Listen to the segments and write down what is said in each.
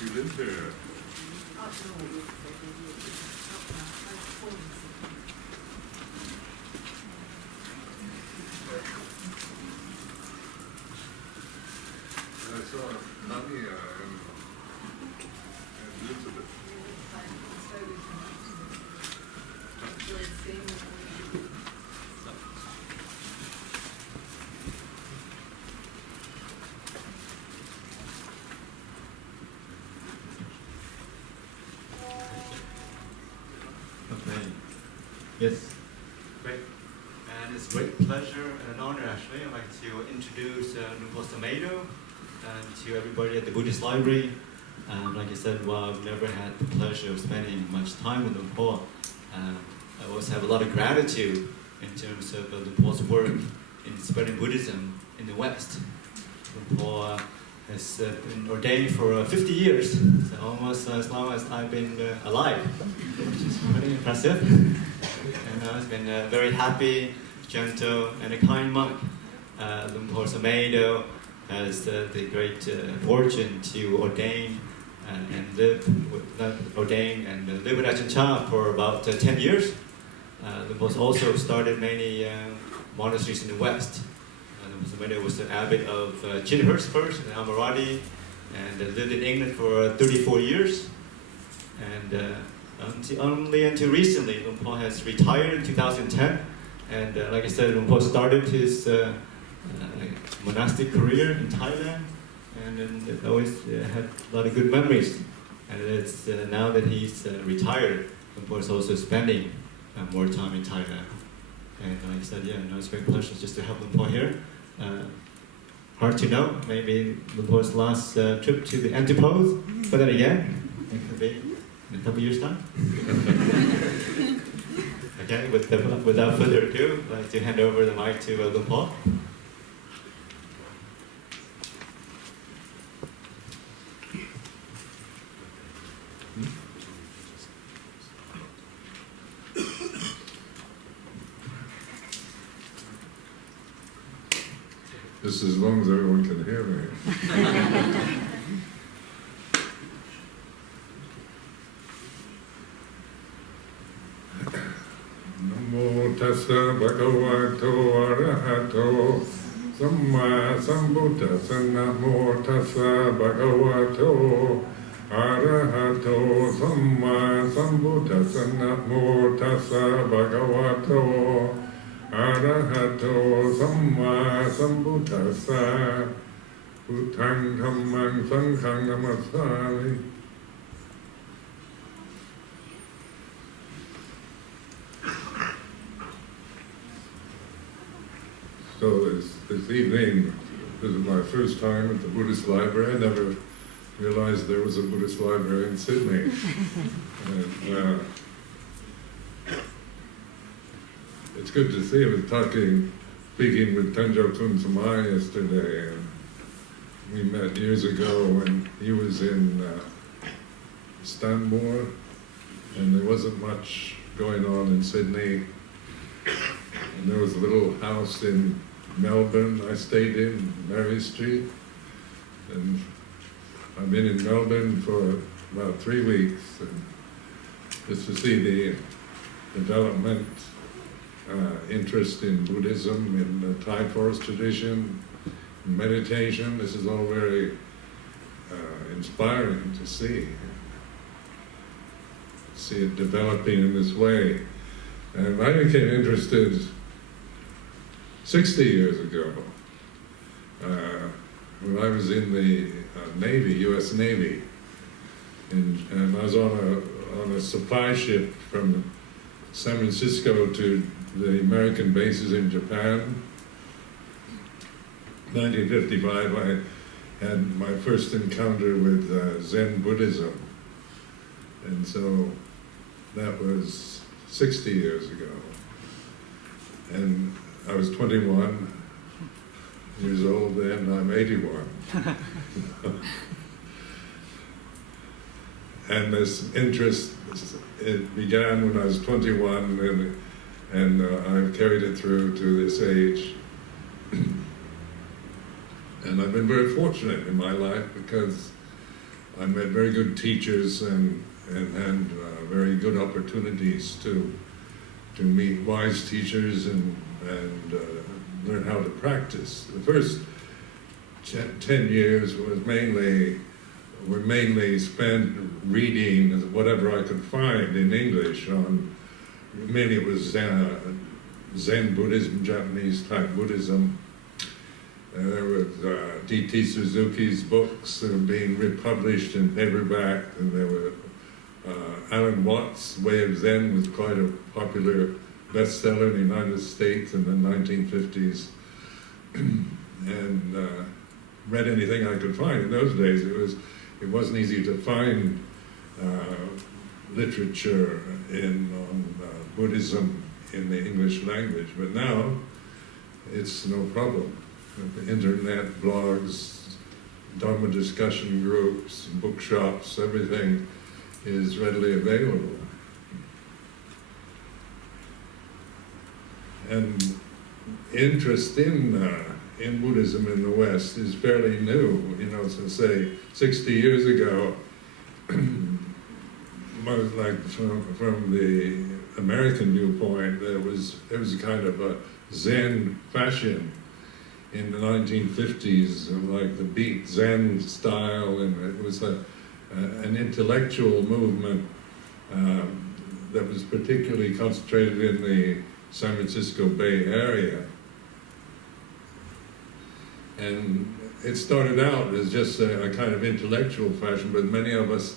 You live here. I saw Nania and Elizabeth. Okay. Yes. Great. And it's a great pleasure and an honor, actually. I'd like to introduce Luang Por Sumedho to everybody at the Buddhist Library. Like I said, well, I've never had the pleasure of spending much time with Luang Por. I always have a lot of gratitude in terms of Luang Por's work in spreading Buddhism in the West. Luang Por has been ordained for 50 years, so almost as long as I've been alive, which is pretty impressive. And I've been very happy, gentle, and a kind monk. Luang Por Sumedho has the great fortune to ordain and live with Ajahn Chah for about 10 years. Luang Por also started many monasteries in the West. Sumedho was an abbot of Chithurst first, in Amarati, and lived in England for 34 years. And only until recently, Luang Por has retired in 2010. And like I said, Luang Por started his monastic career in Thailand, and then always had a lot of good memories. And it's now that he's retired, Luang Por is also spending more time in Thailand. And like I said, it's a great pleasure just to have Luang Por here. Hard to know, maybe Luang Por's last trip to the Antipodes, but then again, it could be in a couple years' time. Okay, without further ado, I'd like to hand over the mic to Luang Por. Just as long as everyone can hear me. Namo tassa bhagavato arahato samma sambuddhassa. Namo tassa bhagavato arahato samma sambuddhassa. Namo tassa bhagavato arahato samma sambuddhassa. Buddhaṃ dhammāṃ saṅghāṃ namasāmi. So this evening, this is my first time at the Buddhist Library. I never realized there was a Buddhist library in Sydney. And, it's good to see. I was speaking with Tanjo Kun Samai yesterday, and we met years ago when he was in Stanmore, and there wasn't much going on in Sydney. And there was a little house in Melbourne I stayed in, Mary Street. And I've been in Melbourne for about 3 weeks, and just to see the development, interest in Buddhism, in the Thai forest tradition, meditation. This is all very inspiring to see it developing in this way. And I became interested 60 years ago when I was in the Navy, U.S. Navy, and I was on a supply ship from San Francisco to the American bases in Japan. 1955, I had my first encounter with Zen Buddhism, and so that was 60 years ago. And I was 21 years old then, I'm 81. And this interest, it began when I was 21, and I've carried it through to this age. And I've been very fortunate in my life because I met very good teachers and very good opportunities to meet wise teachers and learn how to practice. The first 10 years were mainly spent reading whatever I could find in English on, mainly it was Zen Buddhism, Japanese type Buddhism. There was D.T. Suzuki's books that were being republished in paperback, and there were Alan Watts' Way of Zen was quite a popular bestseller in the United States in the 1950s, and read anything I could find. In those days, it wasn't easy to find literature on Buddhism in the English language, but now it's no problem. With the internet, blogs, Dharma discussion groups, bookshops, everything is readily available. And interest in Buddhism in the West is fairly new. You know, so say 60 years ago, like from the American viewpoint, it was kind of a Zen fashion in the 1950s, like the beat Zen style, and it was an intellectual movement that was particularly concentrated in the San Francisco Bay Area. And it started out as just a kind of intellectual fashion, but many of us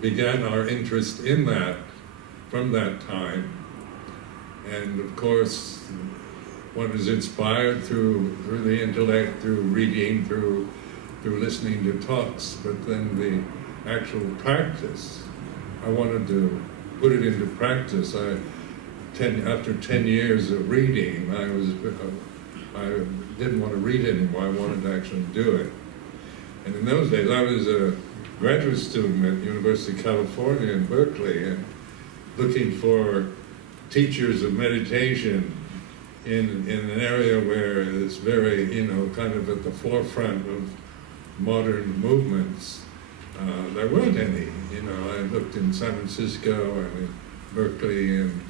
began our interest in that from that time. And of course, one is inspired through the intellect, through reading, through listening to talks, but then the actual practice, I wanted to put it into practice. After 10 years of reading, I didn't want to read anymore. I wanted to actually do it. And in those days, I was a graduate student at the University of California in Berkeley, and looking for teachers of meditation in an area where it's very, kind of at the forefront of modern movements. There weren't any. I looked in San Francisco and in Berkeley and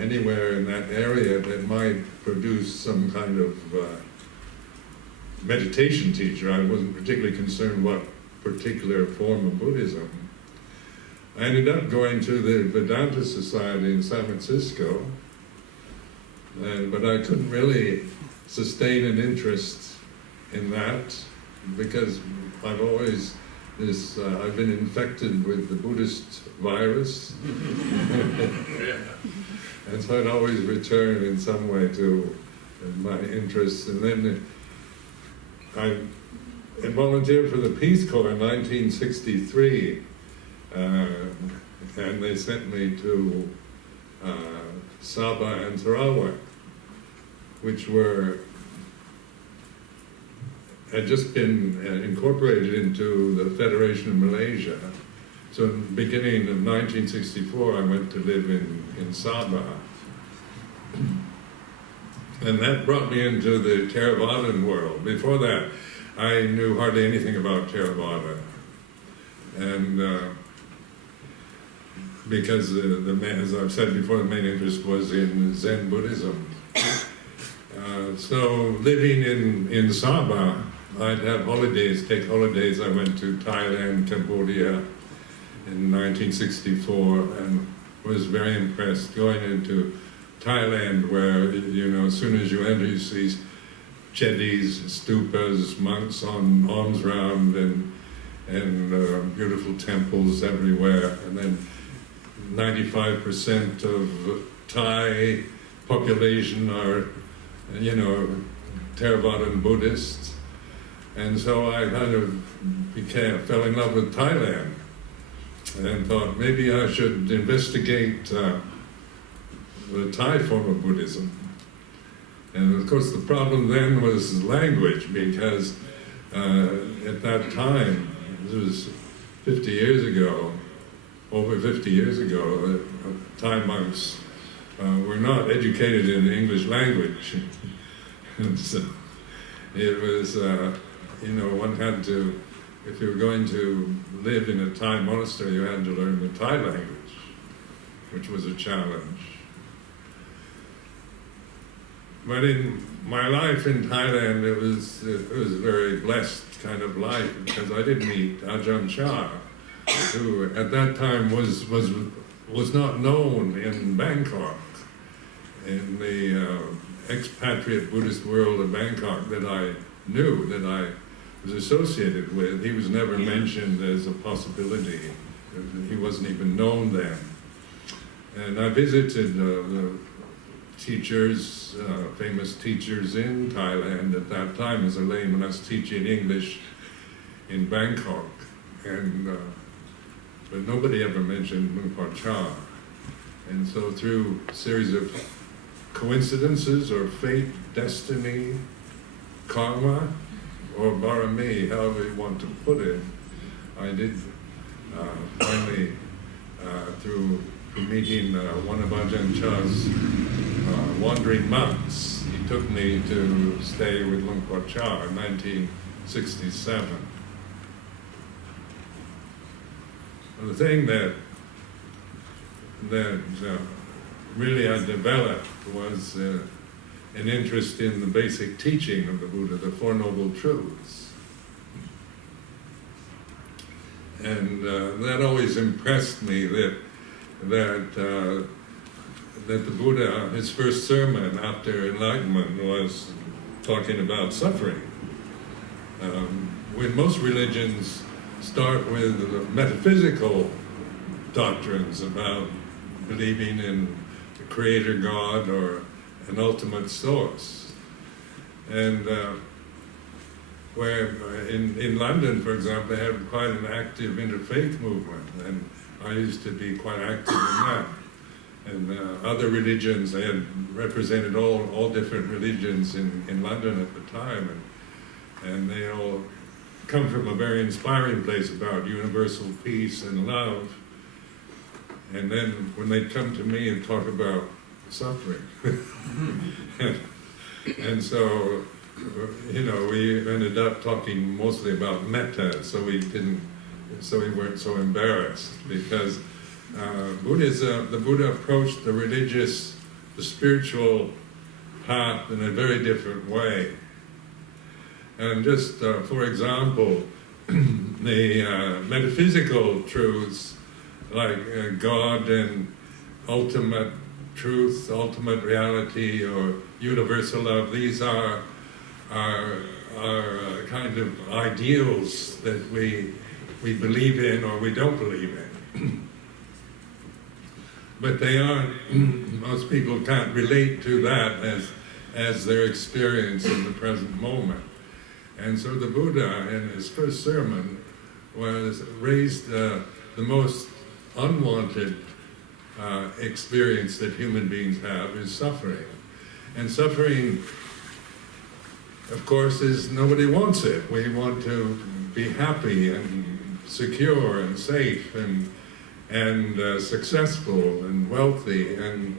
anywhere in that area that might produce some kind of meditation teacher. I wasn't particularly concerned what particular form of Buddhism. I ended up going to the Vedanta Society in San Francisco, but I couldn't really sustain an interest in that because I've been infected with the Buddhist virus. And so I'd always return in some way to my interests. And then I volunteered for the Peace Corps in 1963, and they sent me to Sabah and Sarawak, which had just been incorporated into the Federation of Malaysia. So in the beginning of 1964, I went to live in Sabah. And that brought me into the Theravadan world. Before that, I knew hardly anything about Theravada. And because, as I've said before, the main interest was in Zen Buddhism. So living in Sabah, I'd have take holidays. I went to Thailand, Cambodia in 1964 and was very impressed going into Thailand where, as soon as you enter, you see chetties, stupas, monks on alms round and beautiful temples everywhere. And then 95% of Thai population are, Theravadan Buddhists. And so I kind of fell in love with Thailand and thought maybe I should investigate the Thai form of Buddhism. And of course the problem then was language, because at that time, this was 50 years ago, over 50 years ago, Thai monks were not educated in the English language. And so it was one had to, if you were going to live in a Thai monastery, you had to learn the Thai language, which was a challenge. But in my life in Thailand, it was a very blessed kind of life, because I did meet Ajahn Chah, who at that time was not known in Bangkok, in the expatriate Buddhist world of Bangkok that I knew, that I was associated with. He was never mentioned as a possibility. He wasn't even known then. And I visited the teachers, famous teachers in Thailand at that time as a layman. I was teaching English in Bangkok, and but nobody ever mentioned Luang Por Chah. And so through a series of coincidences or fate, destiny, karma, or barami, however you want to put it, I did finally, through meeting one of Ajahn Chah's wandering monks, he took me to stay with Luang Por Chah in 1967. And the thing that really I developed was an interest in the basic teaching of the Buddha, the Four Noble Truths. And that always impressed me, that the Buddha, his first sermon after enlightenment was talking about suffering. When most religions start with metaphysical doctrines about believing in a creator God or an ultimate source. And where in London, for example, they have quite an active interfaith movement, and I used to be quite active in that. And other religions, they had represented all different religions in London at the time, and they all come from a very inspiring place about universal peace and love. And then when they come to me and talk about suffering, and so, we ended up talking mostly about metta, so we weren't so embarrassed, because Buddhism, the Buddha approached the spiritual path in a very different way. And just for example, the metaphysical truths like God and ultimate truth, ultimate reality, or universal love, these are kind of ideals that we believe in or we don't believe in. But they aren't, most people can't relate to that as their experience in the present moment. And so the Buddha, in his first sermon, raised the most unwanted experience that human beings have is suffering. And suffering, of course, is nobody wants it. We want to be happy and secure and safe and successful and wealthy and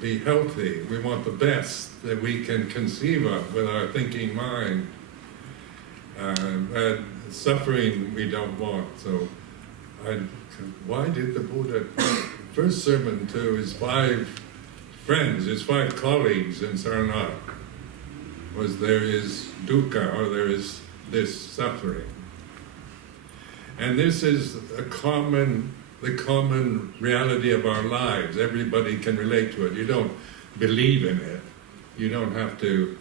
be healthy. We want the best that we can conceive of with our thinking mind. But suffering we don't want. So why did the Buddha, first sermon to his 5 friends, his 5 colleagues in Saranath, was there is dukkha, or there is this suffering. And this is the common reality of our lives. Everybody can relate to it. You don't believe in it. You don't have to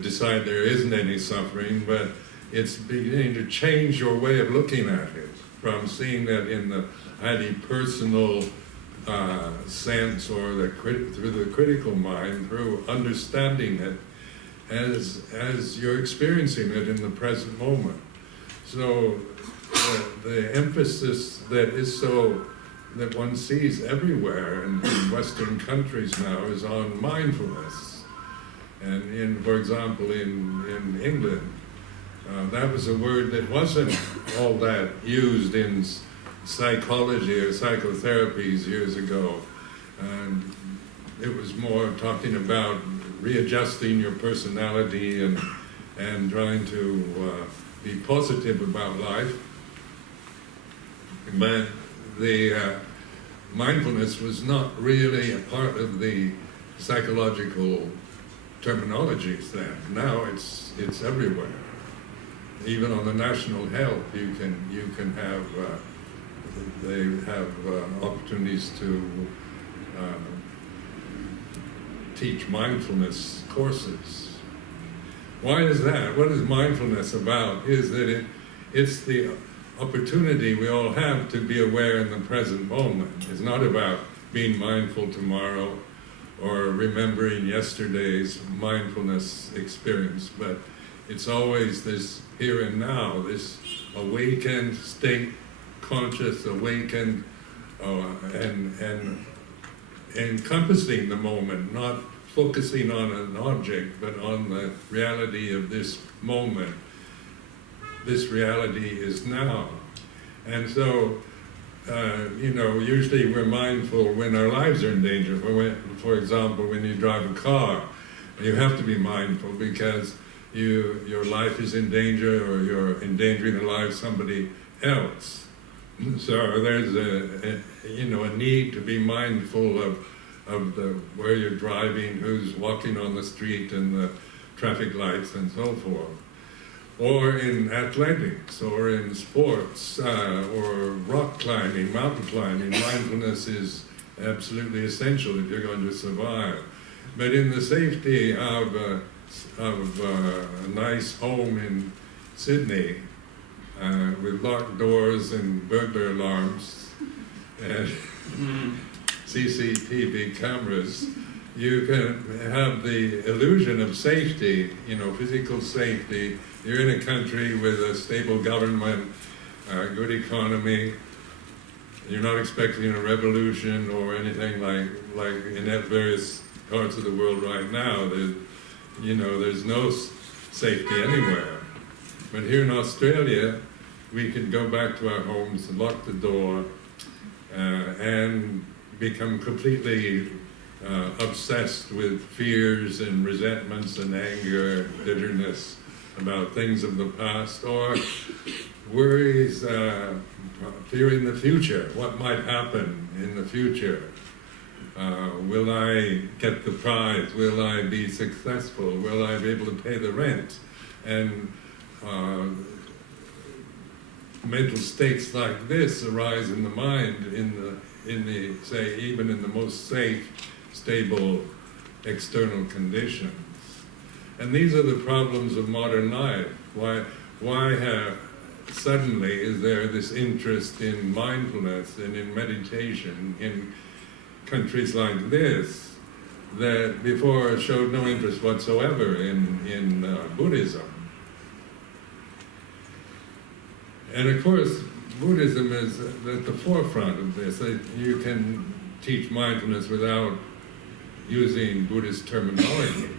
decide there isn't any suffering, but it's beginning to change your way of looking at it, from seeing that in the highly personal sense, or through the critical mind, through understanding it as you're experiencing it in the present moment. So the emphasis that one sees everywhere in Western countries now is on mindfulness. And for example, in England, that was a word that wasn't all that used in psychology or psychotherapies years ago. And it was more talking about readjusting your personality and and trying to be positive about life. But the mindfulness was not really a part of the psychological terminologies then. Now it's everywhere. Even on the national health, you can have they have opportunities to teach mindfulness courses. Why is that? What is mindfulness about? Is that it's the opportunity we all have to be aware in the present moment. It's not about being mindful tomorrow or remembering yesterday's mindfulness experience, but it's always this here and now, this awakened state, conscious, awakened, and encompassing the moment, not focusing on an object, but on the reality of this moment. This reality is now. And so, usually we're mindful when our lives are in danger. For example, when you drive a car, you have to be mindful because your life is in danger, or you're endangering the life of somebody else. So there's a need to be mindful of where you're driving, who's walking on the street, and the traffic lights, and so forth. Or in athletics, or in sports, or rock climbing, mountain climbing, mindfulness is absolutely essential if you're going to survive. But in the safety of a nice home in Sydney, with locked doors and burglar alarms and CCTV cameras, you can have the illusion of safety, physical safety. You're in a country with a stable government, a good economy. You're not expecting a revolution or anything like in various parts of the world right now. There's no safety anywhere. But here in Australia, we can go back to our homes, lock the door, and become completely obsessed with fears and resentments and anger, bitterness about things of the past, or worries, fearing the future, what might happen in the future. Will I get the prize? Will I be successful? Will I be able to pay the rent? And mental states like this arise in the mind even in the most safe, stable, external conditions. And these are the problems of modern life. Why suddenly is there this interest in mindfulness and in meditation in countries like this that before showed no interest whatsoever in Buddhism? And of course, Buddhism is at the forefront of this. You can teach mindfulness without using Buddhist terminology.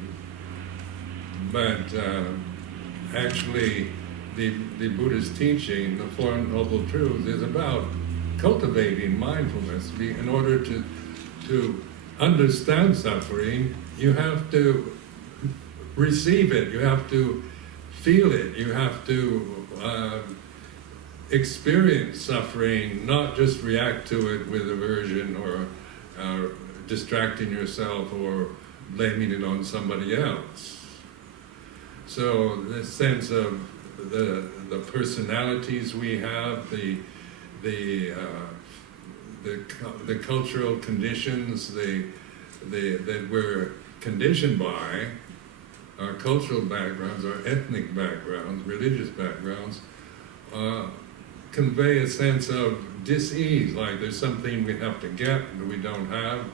But actually, the Buddhist teaching, the Four Noble Truths, is about cultivating mindfulness. In order to understand suffering, you have to receive it, you have to feel it, you have to experience suffering, not just react to it with aversion or distracting yourself or blaming it on somebody else. So the sense of the personalities we have, the cultural conditions that we're conditioned by, our cultural backgrounds, our ethnic backgrounds, religious backgrounds, convey a sense of dis-ease, like there's something we have to get that we don't have.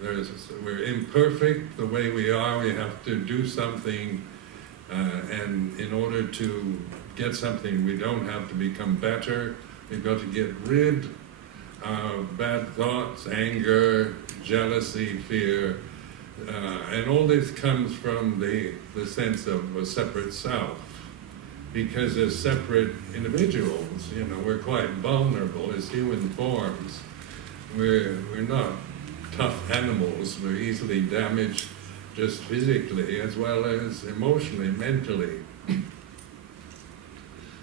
We're imperfect the way we are, we have to do something, and in order to get something we don't have to become better, we've got to get rid of bad thoughts, anger, jealousy, fear, and all this comes from the sense of a separate self. Because as separate individuals, we're quite vulnerable as human forms. We're not tough animals. We're easily damaged just physically as well as emotionally, mentally.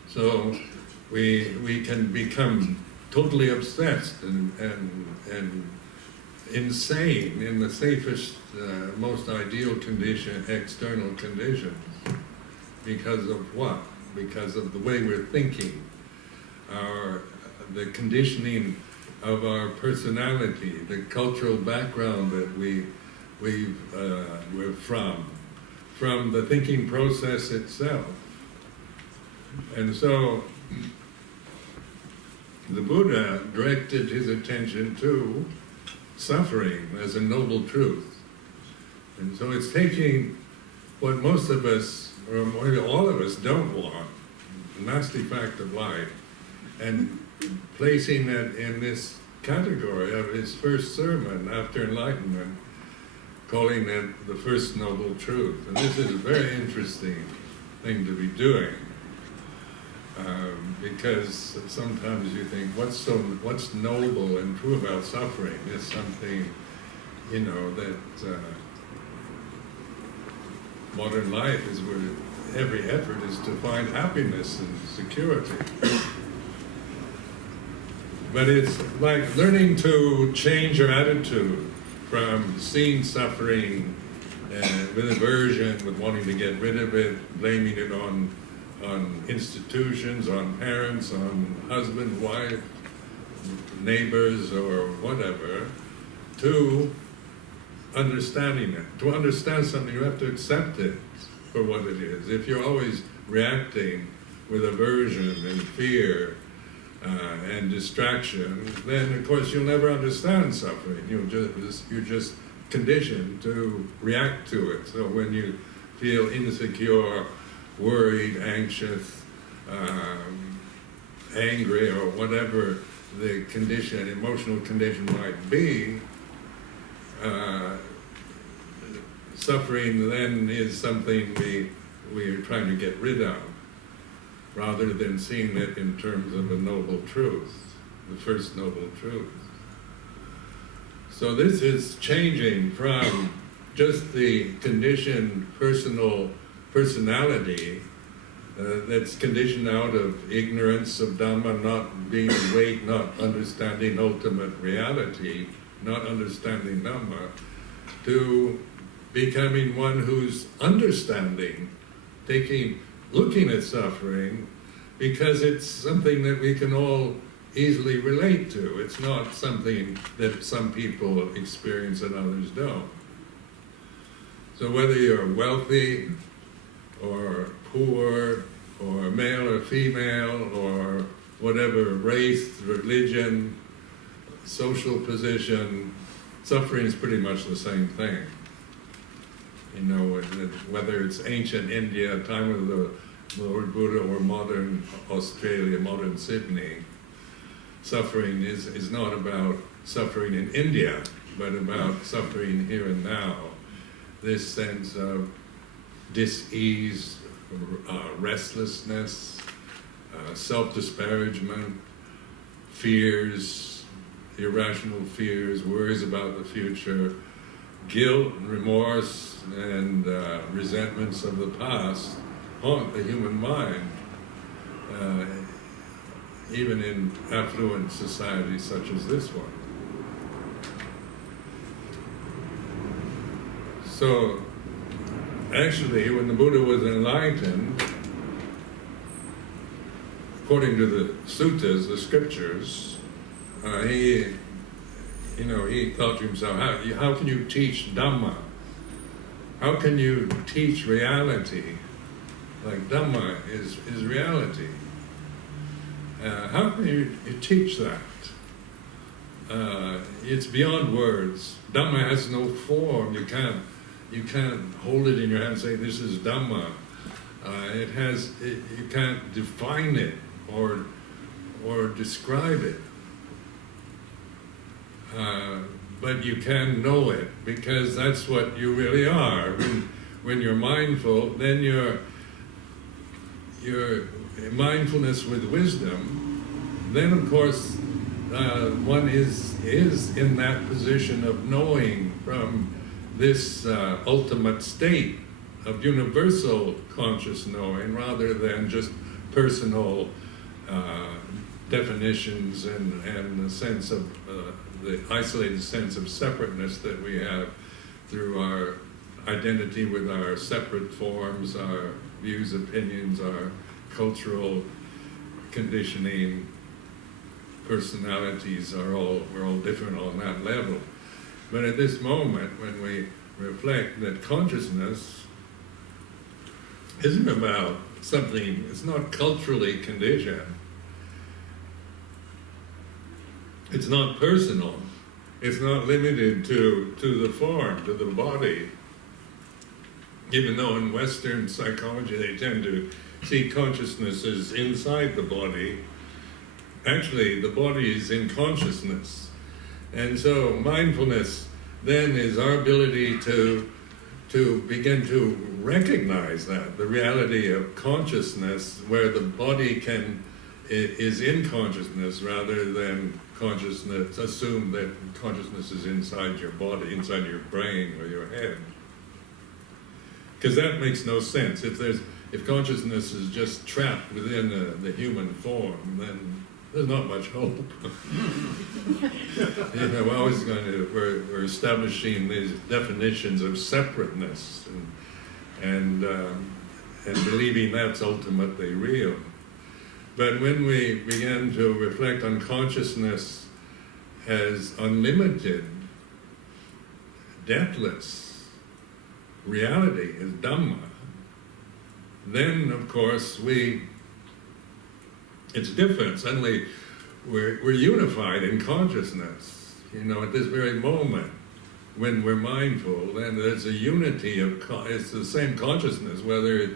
So we can become totally obsessed and insane in the safest, most ideal condition, external conditions. Because of what? Because of the way we're thinking, the conditioning of our personality, the cultural background that we're from the thinking process itself. And so the Buddha directed his attention to suffering as a noble truth. And so it's taking what most of us, or maybe all of us, don't want, the nasty fact of life, and placing it in this category of his first sermon after enlightenment, calling it the first noble truth. And this is a very interesting thing to be doing, because sometimes you think, what's noble and true about suffering is something, that modern life is where every effort is to find happiness and security. But it's like learning to change your attitude from seeing suffering with aversion, with wanting to get rid of it, blaming it on institutions, on parents, on husband, wife, neighbors, or whatever, to understanding it. To understand something, you have to accept it for what it is. If you're always reacting with aversion and fear and distraction, then of course you'll never understand suffering. You're just conditioned to react to it. So when you feel insecure, worried, anxious, angry, or whatever the condition, emotional condition might be, suffering then is something we're trying to get rid of, rather than seeing it in terms of a noble truth, the first noble truth. So this is changing from just the conditioned personality that's conditioned out of ignorance of Dhamma, not being awake, not understanding ultimate reality, not understanding Dhamma, to becoming one who's understanding, looking at suffering, because it's something that we can all easily relate to. It's not something that some people experience and others don't. So whether you're wealthy or poor or male or female or whatever race, religion, social position, suffering is pretty much the same thing. Whether it's ancient India, time of the Lord Buddha, or modern Australia, modern Sydney, suffering is not about suffering in India, but about suffering here and now. This sense of dis-ease, restlessness, self-disparagement, fears, irrational fears, worries about the future, guilt, remorse, and resentments of the past haunt the human mind, even in affluent societies such as this one. So, actually, when the Buddha was enlightened, according to the suttas, the scriptures, he thought to himself, how can you teach Dhamma? How can you teach reality? Like Dhamma is reality. How can you teach that? It's beyond words. Dhamma has no form. You can't hold it in your hand and say, this is Dhamma. You can't define it or describe it. But you can know it, because that's what you really are. When you're mindful, then you're mindfulness with wisdom, then of course one is in that position of knowing from this ultimate state of universal conscious knowing rather than just personal definitions and the sense of the isolated sense of separateness that we have through our identity with our separate forms, our views, opinions, our cultural conditioning, personalities we're all different on that level. But at this moment, when we reflect that consciousness isn't about something, it's not culturally conditioned, it's not personal, it's not limited to the form, to the body. Even though in Western psychology they tend to see consciousness as inside the body, actually the body is in consciousness. And so mindfulness then is our ability to begin to recognize that, the reality of consciousness, where the body is in consciousness rather than consciousness, assume that consciousness is inside your body, inside your brain or your head. Because that makes no sense. If consciousness is just trapped within the human form, then there's not much hope. We're establishing these definitions of separateness and believing that's ultimately real. But when we begin to reflect on consciousness as unlimited, deathless reality, as Dhamma, then of course it's different. Suddenly we're unified in consciousness. At this very moment, when we're mindful, then there's a unity it's the same consciousness, whether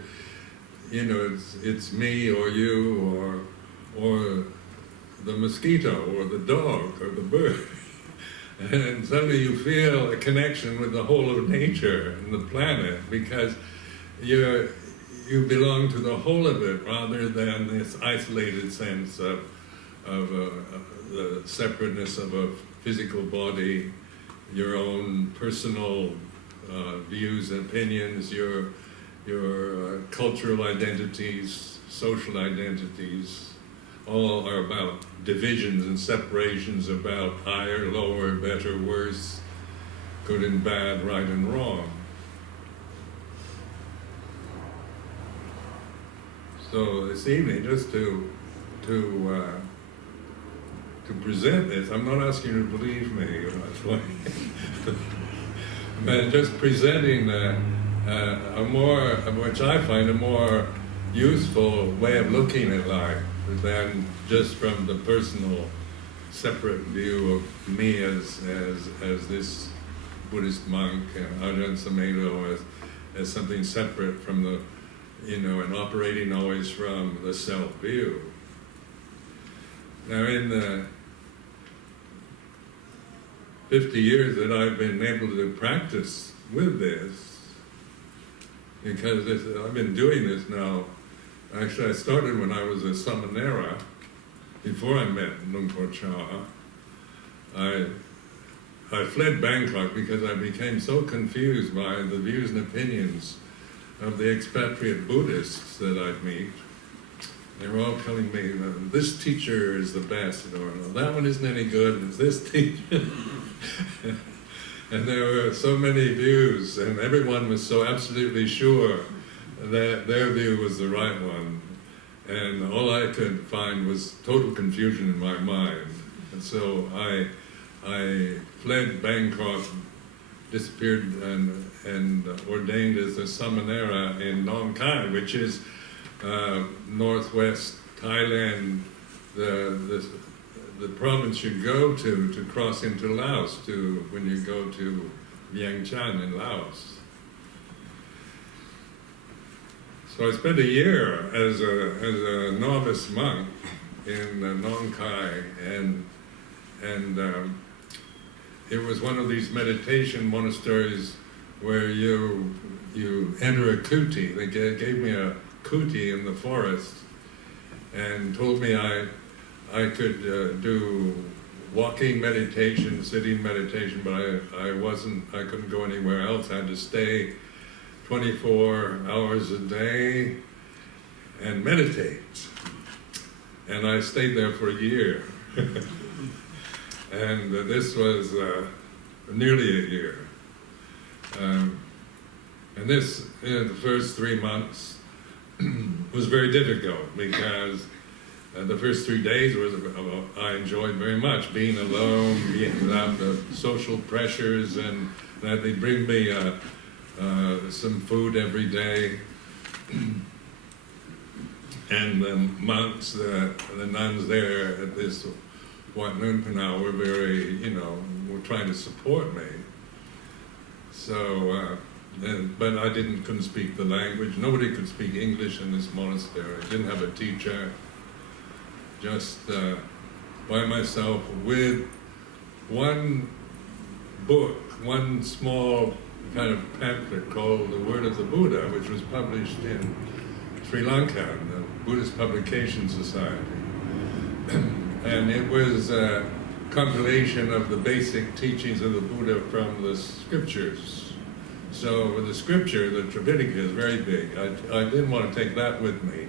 it's me or you or the mosquito or the dog or the bird. And suddenly you feel a connection with the whole of nature and the planet, because you belong to the whole of it rather than this isolated sense of the separateness of a physical body, your own personal views and opinions, your cultural identities, social identities. All are about divisions and separations about higher, lower, better, worse, good and bad, right and wrong. So this evening, just to present this, I'm not asking you to believe me, but just presenting which I find a more useful way of looking at life than just from the personal, separate view of me as this Buddhist monk, Ajahn Sumedho, as something separate from the, and operating always from the self view. Now, in the 50 years that I've been able to practice with this, because I've been doing this now. Actually, I started when I was a samanera, before I met Luang Por Sumedho. I fled Bangkok because I became so confused by the views and opinions of the expatriate Buddhists that I'd meet. They were all telling me, this teacher is the best, or that one isn't any good, it's this teacher. And there were so many views, and everyone was so absolutely sure that their view was the right one. And all I could find was total confusion in my mind. And so I fled Bangkok, disappeared and ordained as a samanera in Nong Khai, which is northwest Thailand, the province you go to cross into Laos, when you go to Vientiane in Laos. So I spent a year as a novice monk in Nong Khai, and it was one of these meditation monasteries where you enter a kuti. They gave me a kuti in the forest and told me I could do walking meditation, sitting meditation, but I couldn't go anywhere else. I had to stay 24 hours a day and meditate. And I stayed there for a year. And this was nearly a year. And this, the first 3 months was very difficult because the first 3 days I enjoyed very much being alone, being without the social pressures, and that they bring me some food every day. And the monks, the nuns there at this Wat Nun Panau were very, were trying to support me. So, but I couldn't speak the language. Nobody could speak English in this monastery. I didn't have a teacher. Just by myself with one book, one small kind of pamphlet called The Word of the Buddha, which was published in Sri Lanka, the Buddhist Publication Society. And it was a compilation of the basic teachings of the Buddha from the scriptures. So the scripture, the Tripitaka, is very big. I didn't want to take that with me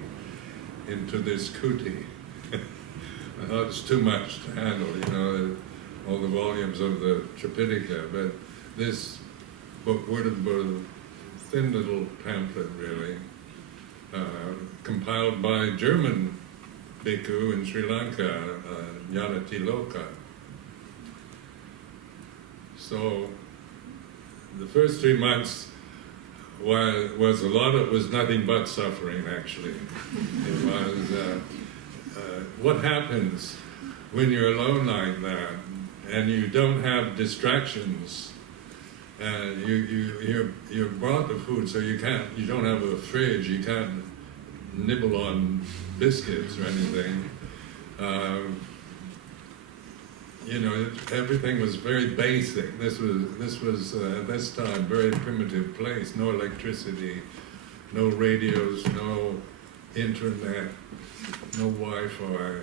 into this kuti. I thought it's too much to handle, all the volumes of the Tripitaka. But this book, Word of the Buddha, thin little pamphlet really, compiled by German bhikkhu in Sri Lanka, Ñāṇatiloka. So the first 3 months was nothing but suffering, actually. It was what happens when you're alone like that and you don't have distractions. You're brought the food, so you don't have a fridge, you can't nibble on biscuits or anything. Everything was very basic. This was at this time very primitive place. No electricity, no radios, no internet, no Wi-Fi.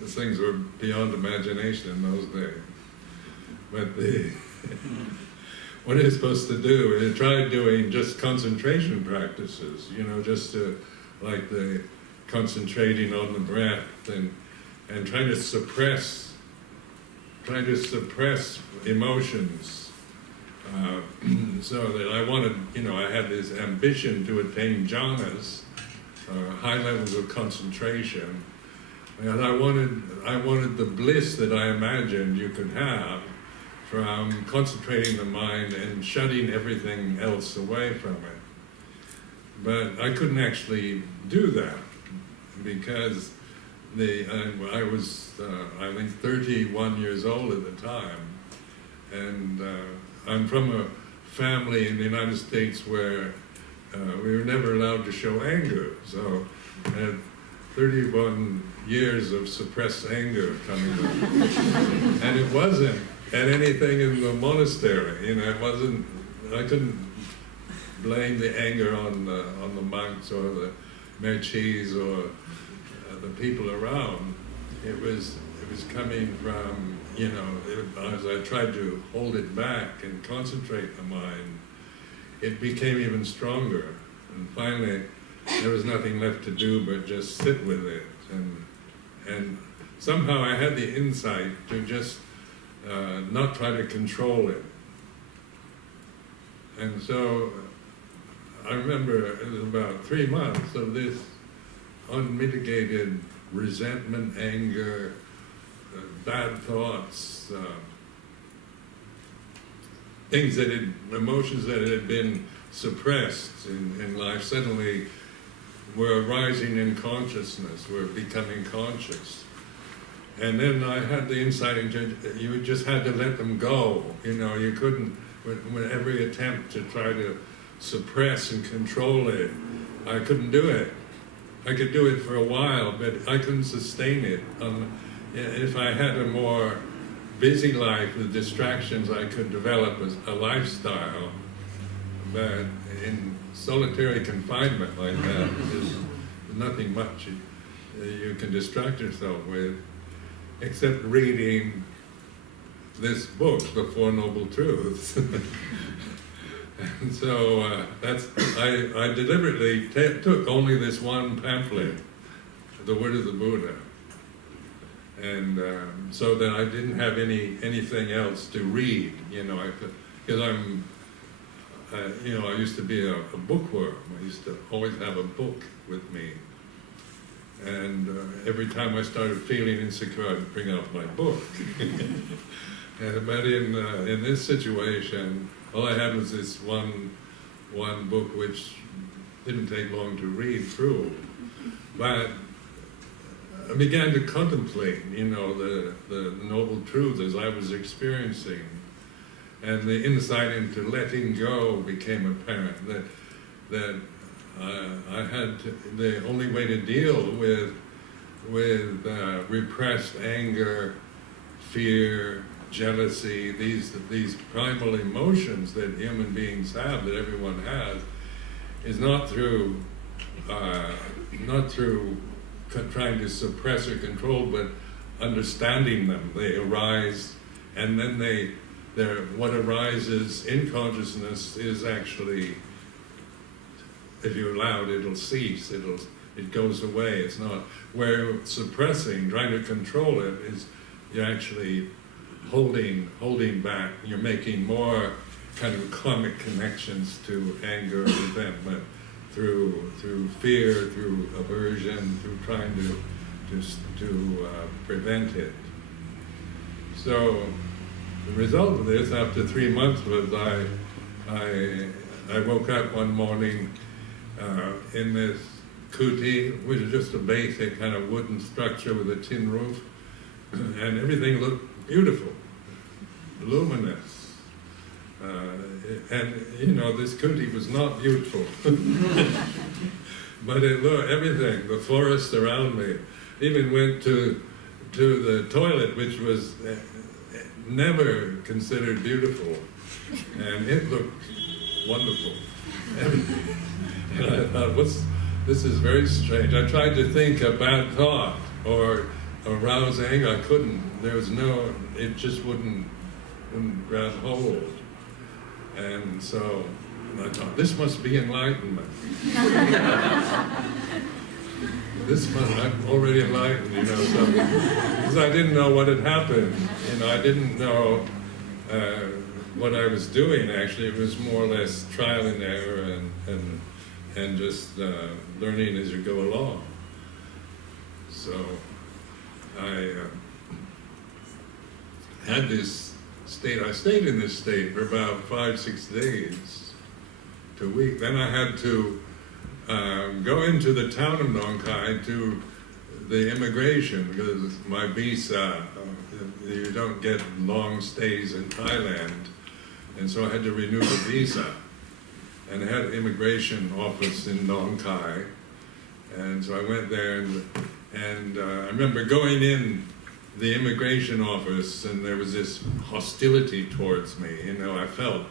These things were beyond imagination in those days. But what are you supposed to do? I tried doing just concentration practices, just like the concentrating on the breath and trying to suppress emotions, so that I wanted, I had this ambition to attain jhanas, high levels of concentration. And I wanted the bliss that I imagined you could have from concentrating the mind and shutting everything else away from it. But I couldn't actually do that because I was, I think, 31 years old at the time. And I'm from a family in the United States where we were never allowed to show anger. So I had 31 years of suppressed anger coming up. And it wasn't at anything in the monastery, I couldn't blame the anger on the monks or the mechis or the people around. It was coming from, as I tried to hold it back and concentrate the mind, it became even stronger. And finally, there was nothing left to do but just sit with it. And somehow I had the insight to just not try to control it. And so I remember it was about 3 months of this unmitigated resentment, anger, bad thoughts, emotions that had been suppressed in life suddenly were arising in consciousness, were becoming conscious. And then I had the insight into, you just had to let them go. You couldn't, with every attempt to try to suppress and control it, I couldn't do it. I could do it for a while, but I couldn't sustain it. If I had a more busy life with distractions, I could develop a lifestyle. But in solitary confinement like that, there's nothing much you can distract yourself with, except reading this book, The Four Noble Truths. And so I deliberately took only this one pamphlet, The Word of the Buddha, and so that I didn't have anything else to read, because I used to be a bookworm. I used to always have a book with me, and every time I started feeling insecure, I'd bring out my book. But in this situation, all I had was this one book, which didn't take long to read through. But I began to contemplate, the noble truths as I was experiencing, and the insight into letting go became apparent. That I had the only way to deal with repressed anger, fear, jealousy, these primal emotions that human beings have, that everyone has, is not through trying to suppress or control, but understanding them. They arise, and then what arises in consciousness is actually, if you allow it, it'll cease. It goes away. It's not where suppressing, trying to control it, is you're actually holding back. You're making more kind of karmic connections to anger, resentment, through fear, through aversion, through trying to prevent it. So the result of this, after 3 months, was I woke up one morning in this kuti, which is just a basic kind of wooden structure with a tin roof, and everything looked beautiful, luminous. And this kuti was not beautiful, but it looked, everything, the forest around me, even went to the toilet, which was never considered beautiful, and it looked wonderful. And I thought, this is very strange. I tried to think a bad thought or arouse anger. I couldn't. There was it just wouldn't grab hold. And so I thought, this must be enlightenment. I'm already enlightened, so, because I didn't know what had happened. I didn't know what I was doing, actually. It was more or less trial and error and just learning as you go along. So I had this state. I stayed in this state for about 5-6 days to a week. Then I had to go into the town of Nong Khai to the immigration, because my visa, you don't get long stays in Thailand, and so I had to renew the visa. And I had an immigration office in Nong Khai, and so I went there, and I remember going in the immigration office, and there was this hostility towards me. I felt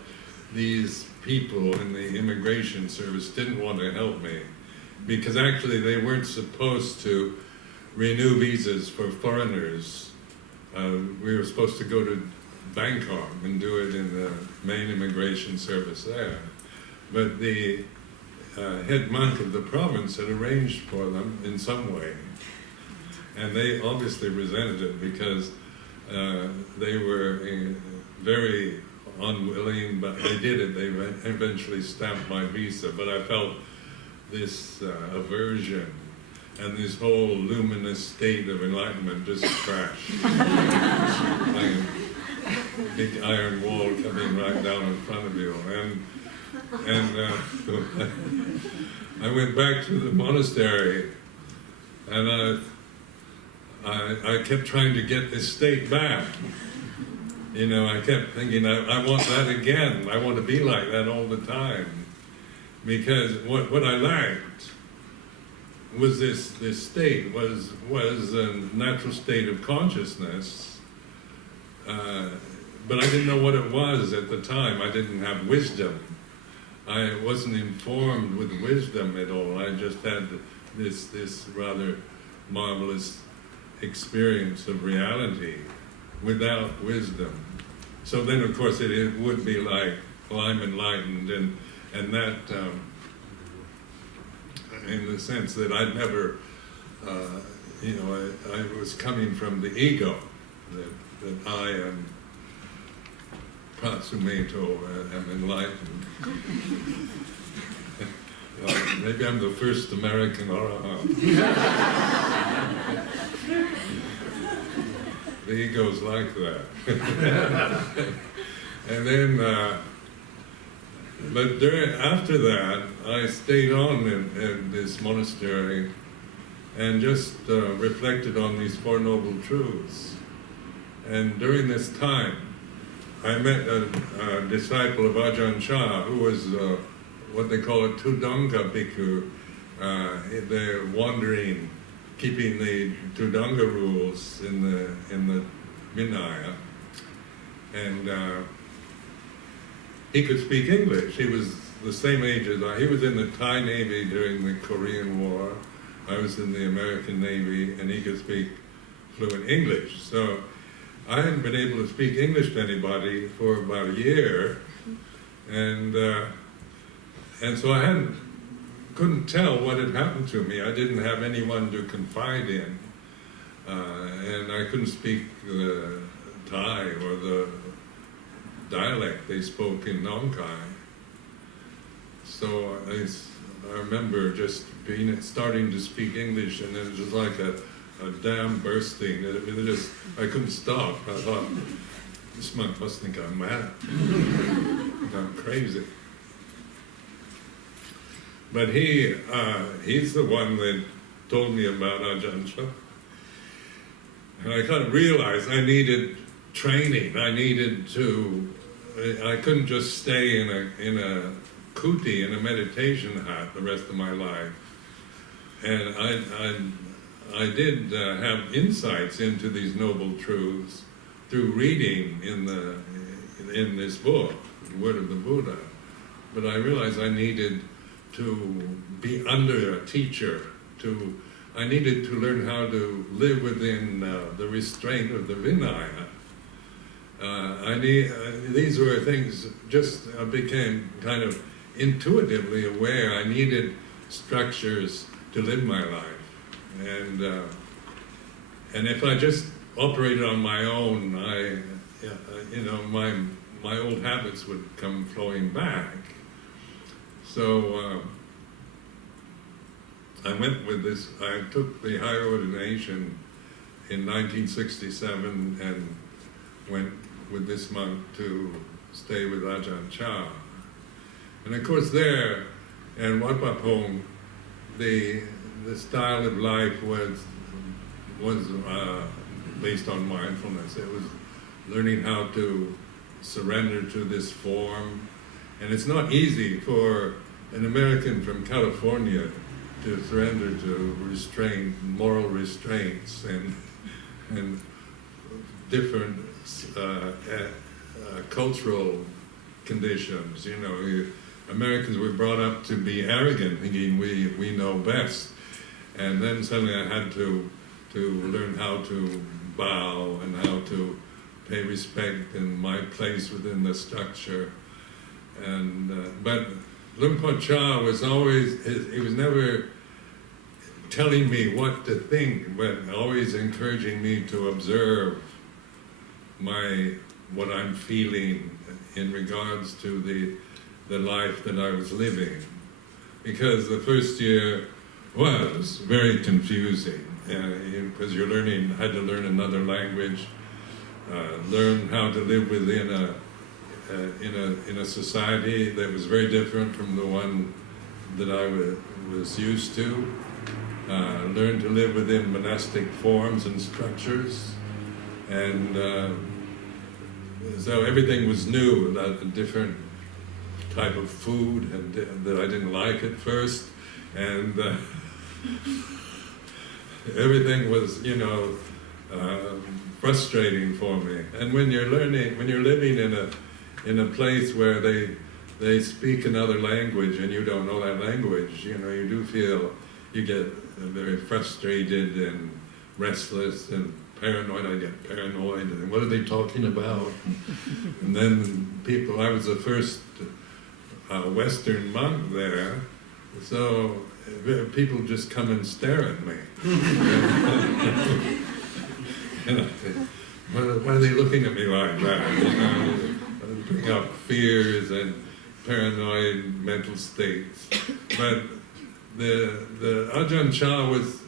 these people in the immigration service didn't want to help me, because actually they weren't supposed to renew visas for foreigners. We were supposed to go to Bangkok and do it in the main immigration service there. But the head monk of the province had arranged for them in some way. And they obviously resented it, because they were very unwilling, but they did it. They eventually stamped my visa, but I felt this aversion, and this whole luminous state of enlightenment just crashed. Like a big iron wall coming right down in front of you. And I went back to the monastery, and I kept trying to get this state back. I kept thinking, I want that again. I want to be like that all the time. Because what I lacked was this state, was a natural state of consciousness. But I didn't know what it was at the time. I didn't have wisdom. I wasn't informed with wisdom at all. I just had this rather marvelous experience of reality without wisdom. So then, of course, it would be like, well, I'm enlightened, and that, in the sense that I'd never, I was coming from the ego, that I am Por Sumedho, am enlightened. Maybe I'm the first American arahant. The ego's like that. And then, but after that, I stayed on in this monastery and just reflected on these Four Noble Truths. And during this time, I met a disciple of Ajahn Chah, who was what they call a Tudanga bhikkhu. They're wandering, keeping the Tudanga rules in the Vinaya, and he could speak English. He was the same age as I. He was in the Thai Navy during the Korean War. I was in the American Navy, and he could speak fluent English. So I hadn't been able to speak English to anybody for about a year, and so I couldn't tell what had happened to me. I didn't have anyone to confide in, and I couldn't speak the Thai or the dialect they spoke in Nong Khai. So I remember just starting to speak English, and it was just like a dam bursting. I couldn't stop. I thought, this monk must think I'm mad. I'm crazy. But he's the one that told me about Ajahn Chah. And I kind of realized I needed training. I couldn't just stay in a kuti, in a meditation hut the rest of my life. And I did have insights into these noble truths through reading in this book, the Word of the Buddha. But I realized I needed to be under a teacher. I needed to learn how to live within the restraint of the Vinaya. These were things I became kind of intuitively aware. I needed structures to live my life. And if I just operated on my own, my old habits would come flowing back. So I went with this. I took the higher ordination in 1967 and went with this monk to stay with Ajahn Chah. And of course there, in Wat Pah Pong, the style of life was based on mindfulness. It was learning how to surrender to this form. And it's not easy for an American from California to surrender to moral restraints and different cultural conditions. Americans were brought up to be arrogant, thinking we know best. And then suddenly I had to learn how to bow and how to pay respect in my place within the structure. But Luang Por Chah was he was never telling me what to think, but always encouraging me to observe what I'm feeling in regards to the life that I was living. Because the first year was very confusing, because you had to learn another language, learn how to live within in a society that was very different from the one that I was used to. Learn to live within monastic forms and structures, and so everything was new, a different type of food that I didn't like at first, and everything was, frustrating for me. And when you're living in a place where they speak another language and you don't know that language, you do feel you get very frustrated and restless and paranoid. I get paranoid, and what are they talking about? And then I was the first Western monk there, so people just come and stare at me. And I think, why are they looking at me like that? You know, bring up fears and paranoid mental states. But the Ajahn Chah was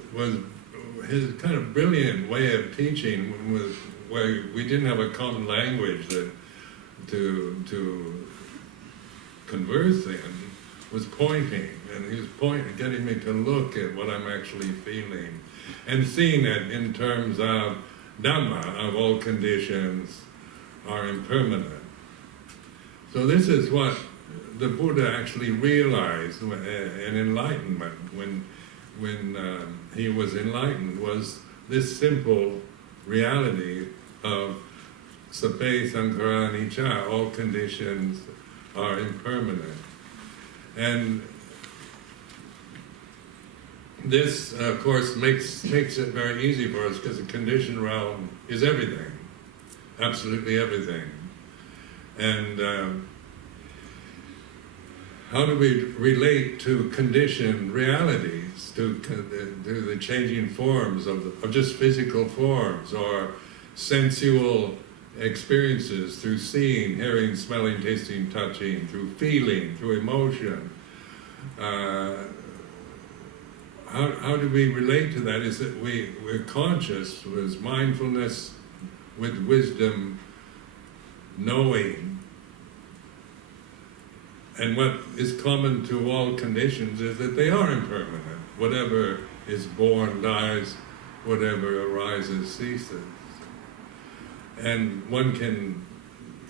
his kind of brilliant way of teaching was where we didn't have a common language to converse in, was pointing, and he was getting me to look at what I'm actually feeling, and seeing it in terms of Dhamma, of all conditions are impermanent. So this is what the Buddha actually realized in enlightenment when he was enlightened, was this simple reality of sabbe sankhara anicca, all conditions are impermanent. And this, of course, makes it very easy for us, because the conditioned realm is everything, absolutely everything. And how do we relate to conditioned realities, to the changing forms of just physical forms, or sensual experiences through seeing, hearing, smelling, tasting, touching, through feeling, through emotion? How do we relate to that? Is that we're conscious with mindfulness, with wisdom, knowing. And what is common to all conditions is that they are impermanent. Whatever is born dies, whatever arises ceases. And one can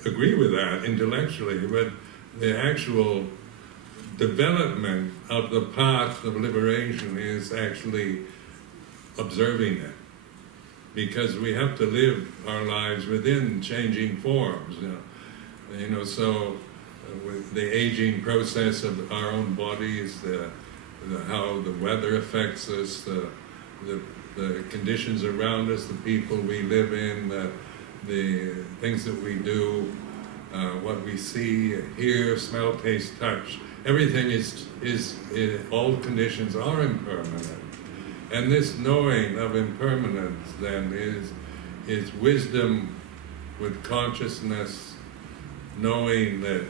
agree with that intellectually, but the actual development of the path of liberation is actually observing it. Because we have to live our lives within changing forms. So with the aging process of our own bodies, how the weather affects us, the conditions around us, the people we live in, the things that we do, what we see, hear, smell, taste, touch. Everything is all conditions are impermanent. And this knowing of impermanence then is wisdom with consciousness, knowing that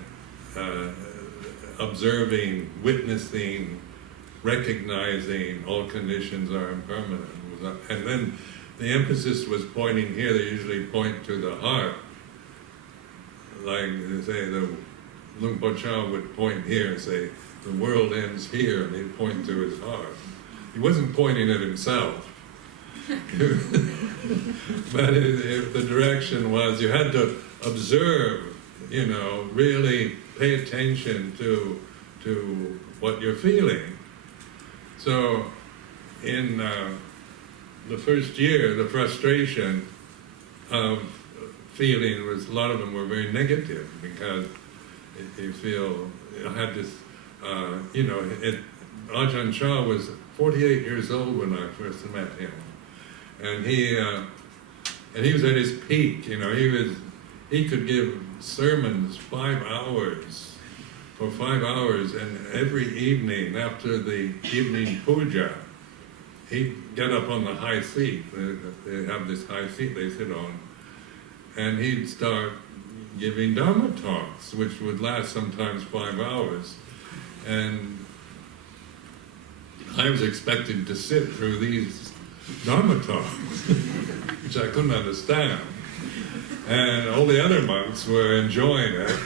observing, witnessing, recognizing all conditions are impermanent. And then the emphasis was pointing here. They usually point to the heart. Like they say, the Luang Por Sumedho would point here and say, the world ends here, and he'd point to his heart. He wasn't pointing at himself. But the direction was you had to observe, really pay attention to what you're feeling. So in the first year, the frustration of feeling was, a lot of them were very negative, because you feel, I had this, Ajahn Chah was 48 years old when I first met him. And he was at his peak, he could give sermons 5 hours, for 5 hours, and every evening after the evening puja, he'd get up on the high seat. They have this high seat they sit on, and he'd start giving Dhamma talks, which would last sometimes 5 hours. And I was expected to sit through these Dhamma talks, which I couldn't understand. And all the other monks were enjoying it,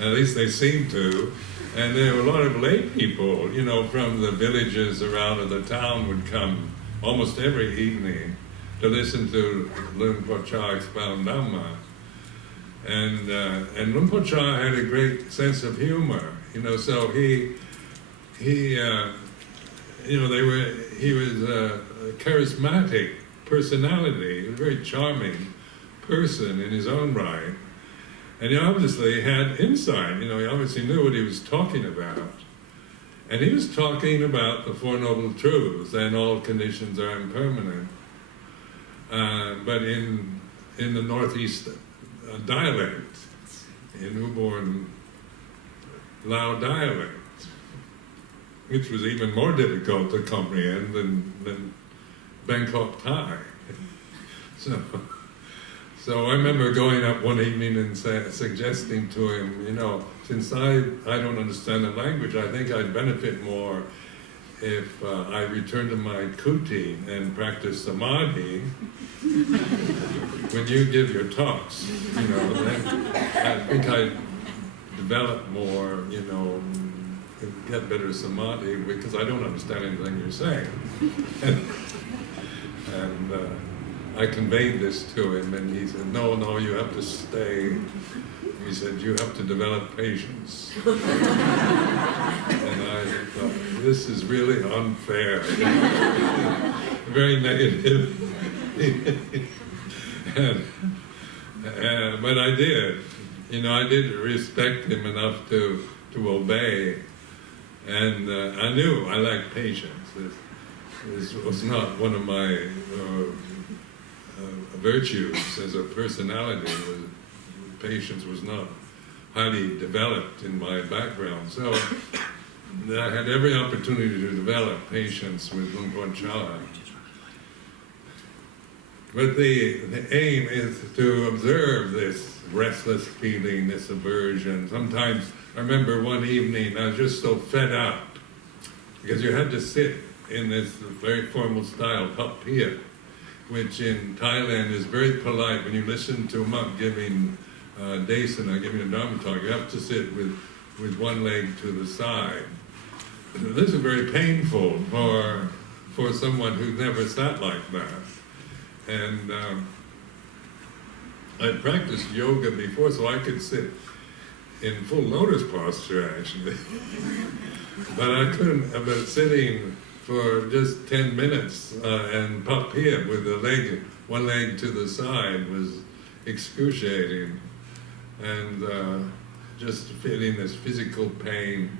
at least they seemed to. And there were a lot of lay people, from the villages around the town would come almost every evening to listen to Luang Por Chah expound Dhamma. And Luang Por Chah had a great sense of humor, so he was a charismatic personality, a very charming person in his own right. And he obviously had insight, he obviously knew what he was talking about. And he was talking about the Four Noble Truths, and all conditions are impermanent. But in the Northeast dialect, in Uborn Lao dialect, which was even more difficult to comprehend than Bangkok Thai. So I remember going up one evening and suggesting to him, you know, since I don't understand the language, I think I'd benefit more if I return to my kuti and practice samadhi when you give your talks, you know, then I think I'd develop more, you know, get better samadhi because I don't understand anything you're saying. and I conveyed this to him, and he said, no, you have to stay. He said, you have to develop patience. And I thought, this is really unfair. Very negative. But I did. You know, I did respect him enough to obey. And I knew I lacked patience. This was not one of my virtues as a personality. Patience was not highly developed in my background. So I had every opportunity to develop patience with Luang Por Sumedho. But the aim is to observe this restless feeling, this aversion. Sometimes, I remember one evening, I was just so fed up, because you had to sit in this very formal style, pap pia, which in Thailand is very polite. When you listen to a monk giving desana, giving a dharma talk, you have to sit with one leg to the side. This is very painful for someone who's never sat like that. And I practiced yoga before, so I could sit in full lotus posture, actually. But I couldn't, but sitting for just 10 minutes and pop here with one leg to the side was excruciating. And just feeling this physical pain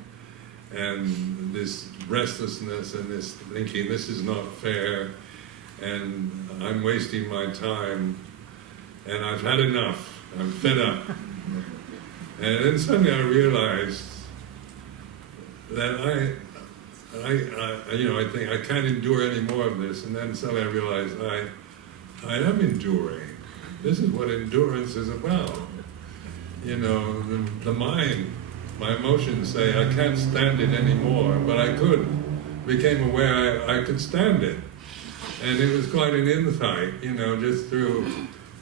and this restlessness and this thinking, this is not fair, and I'm wasting my time, and I've had enough, I'm fed up. And then suddenly I realized that I think I can't endure any more of this, and then suddenly I realized I am enduring. This is what endurance is about. You know, the mind, my emotions say I can't stand it anymore, but I could. Became aware I could stand it. And it was quite an insight, you know, just through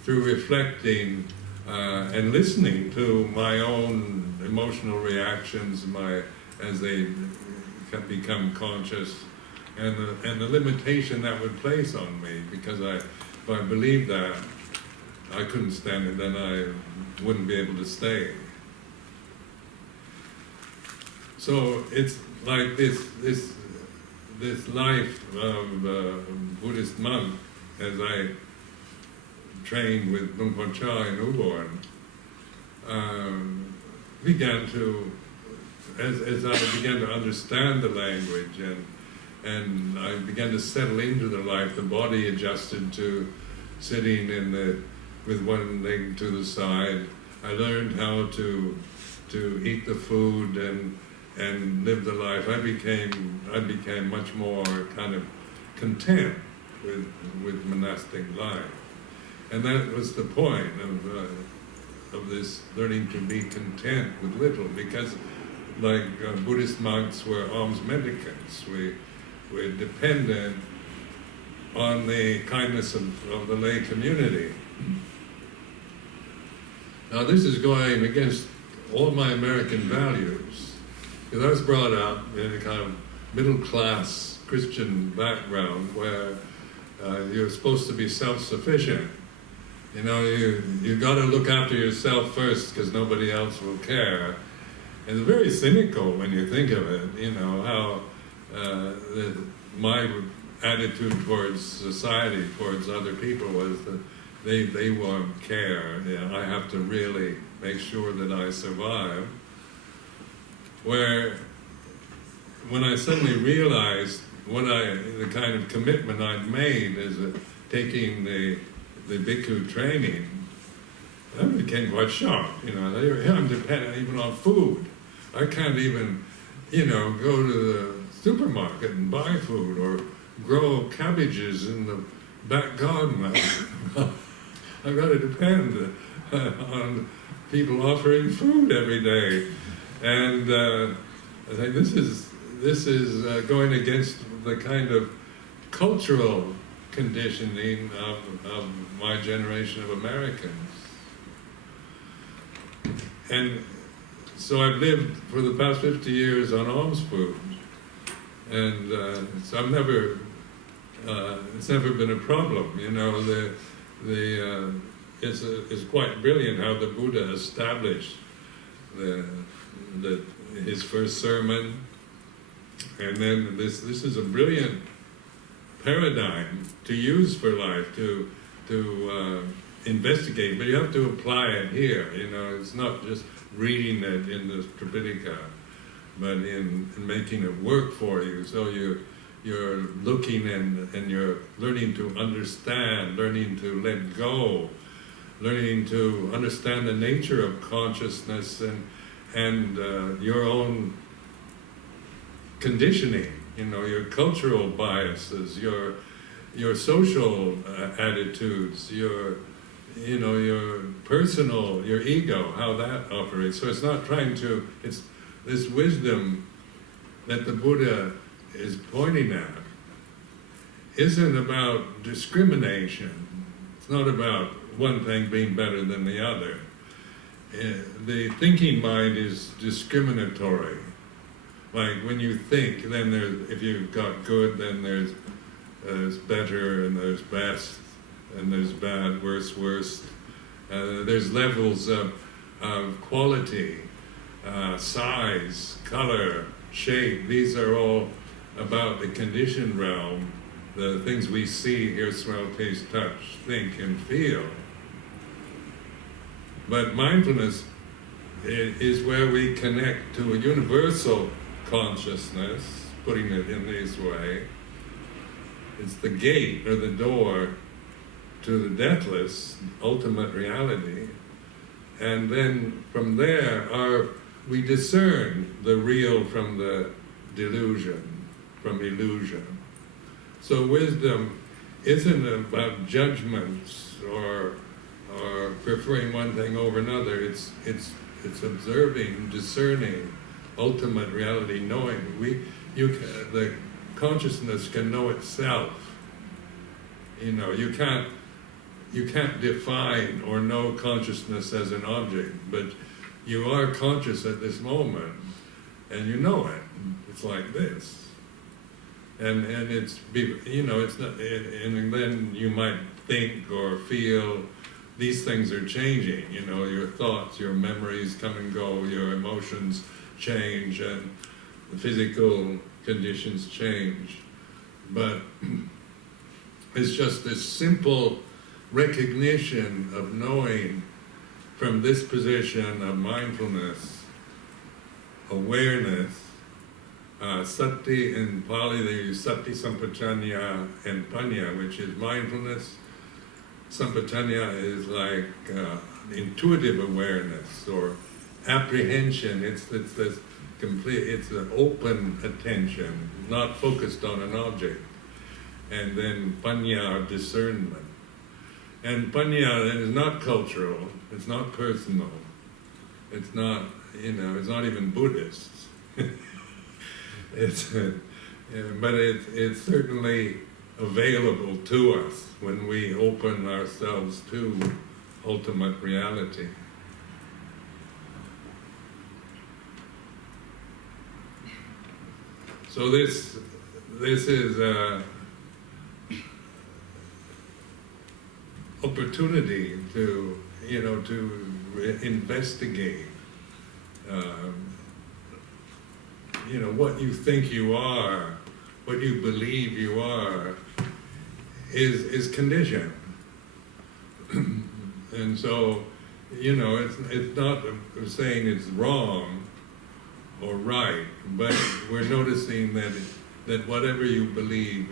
reflecting and listening to my own emotional reactions, as they become conscious, and the limitation that would place on me, because if I believed that I couldn't stand it, then I wouldn't be able to stay. So it's like this life of a Buddhist monk, as I trained with Luang Por Sumedho in Uborn, began to, as I began to understand the language and I began to settle into the life, the body adjusted to sitting with one leg to the side. I learned how to eat the food and live the life. I became much more kind of content with monastic life, and that was the point of this learning to be content with little, because like Buddhist monks were alms mendicants. We're dependent on the kindness of the lay community. Now this is going against all my American values, because I was brought up in a kind of middle-class Christian background where you're supposed to be self-sufficient. You know, you got to look after yourself first because nobody else will care. And it's very cynical when you think of it, you know, how my attitude towards society, towards other people was that they won't care. You know, I have to really make sure that I survive. Where when I suddenly realized the kind of commitment I'd made as taking the bhikkhu training, I became quite shocked. Here I'm dependent even on food. I can't even, go to the supermarket and buy food or grow cabbages in the back garden. I've got to depend on people offering food every day, and I think this is going against the kind of cultural conditioning of my generation of Americans. And so I've lived for the past 50 years on alms food, and so I've never, it's never been a problem. It's quite brilliant how the Buddha established his first sermon, and then this is a brilliant paradigm to use for life, to investigate, but you have to apply it here. It's not just reading it in the Tripitaka, but in making it work for you. So you're looking and you're learning to understand, learning to let go, learning to understand the nature of consciousness and your own conditioning, your cultural biases, your social attitudes, your personal, your ego, how that operates. So it's not it's this wisdom that the Buddha is pointing at isn't about discrimination. It's not about one thing being better than the other. The thinking mind is discriminatory. Like when you think, then if you've got good, then there's better, and there's best, and there's bad, worst. There's levels of quality, size, color, shape. These are all about the conditioned realm, the things we see, hear, smell, taste, touch, think, and feel. But mindfulness is where we connect to a universal consciousness, putting it in this way. It's the gate or the door to the deathless, ultimate reality. And then from there, we discern the real from the delusion, from illusion. So wisdom isn't about judgments or preferring one thing over another. It's observing, discerning, ultimate reality, knowing. The consciousness can know itself. You can't define or know consciousness as an object, but you are conscious at this moment, and you know it. It's like this, and it's not. And then you might think or feel. These things are changing. Your thoughts, your memories come and go. Your emotions change, and the physical conditions change. But it's just this simple recognition of knowing from this position of mindfulness, awareness, sati in Pali they use sati sampajanya and panya, which is mindfulness. Sampajanya is like intuitive awareness or apprehension. It's this complete. It's an open attention, not focused on an object. And then panya, discernment. And panya is not cultural. It's not personal. It's not. It's not even Buddhist. But it's certainly available to us when we open ourselves to ultimate reality. So this is opportunity to investigate what you think you are, what you believe you are, is conditioned. And so, it's not saying it's wrong, or right, but we're noticing that whatever you believe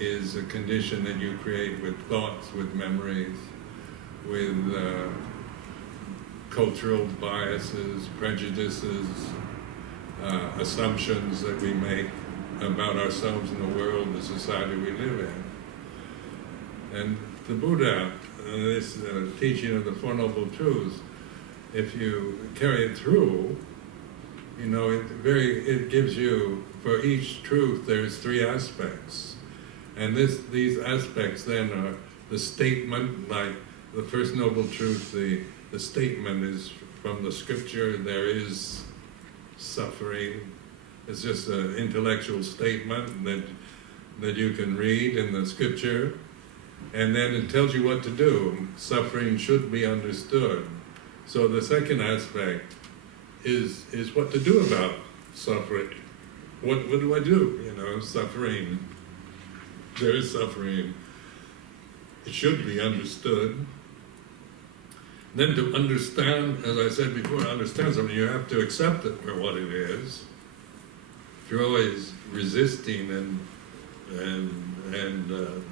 is a condition that you create with thoughts, with memories, with cultural biases, prejudices, assumptions that we make about ourselves and the world, the society we live in. And the Buddha, this teaching of the Four Noble Truths, if you carry it through, it gives you, for each truth there's three aspects. And these aspects then are the statement, like the first noble truth, the statement is from the scripture, there is suffering. It's just an intellectual statement that you can read in the scripture, and then it tells you what to do. Suffering should be understood. So the second aspect is what to do about suffering. What do I do? Suffering. There is suffering. It should be understood. Then to understand, as I said before, to understand something, you have to accept it for what it is. If you're always resisting and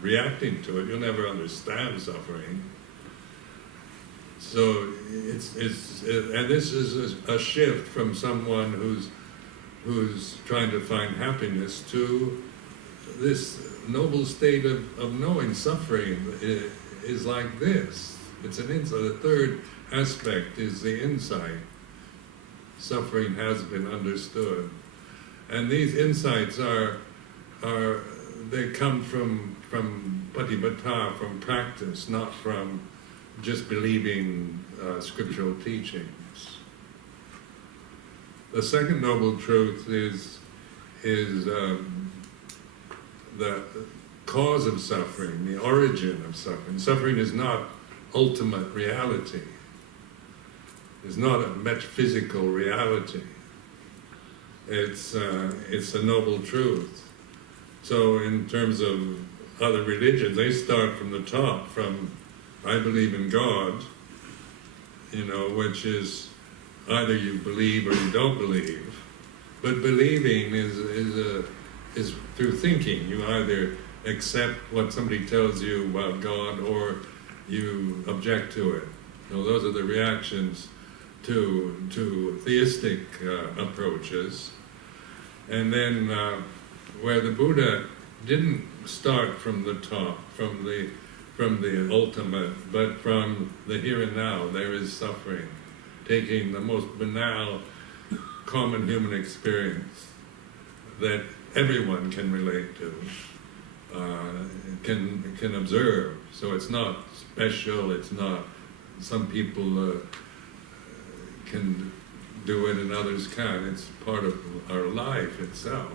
reacting to it, you'll never understand suffering. So and this is a shift from someone who's trying to find happiness to this noble state of knowing suffering is like this. It's an insight. The third aspect is the insight. Suffering has been understood. And these insights they come from patipata, from practice, not from just believing scriptural teachings. The second noble truth is the cause of suffering, the origin of suffering. Suffering is not ultimate reality. It's not a metaphysical reality. It's a noble truth. So in terms of other religions, they start from the top, from I believe in God, which is either you believe or you don't believe. But believing is through thinking. You either accept what somebody tells you about God or you object to it. Those are the reactions to theistic approaches. And then where the Buddha didn't start from the top, from the ultimate, but from the here and now, there is suffering, taking the most banal, common human experience that everyone can relate to, can observe. So it's not special, it's not, some people can do it and others can't. It's part of our life itself.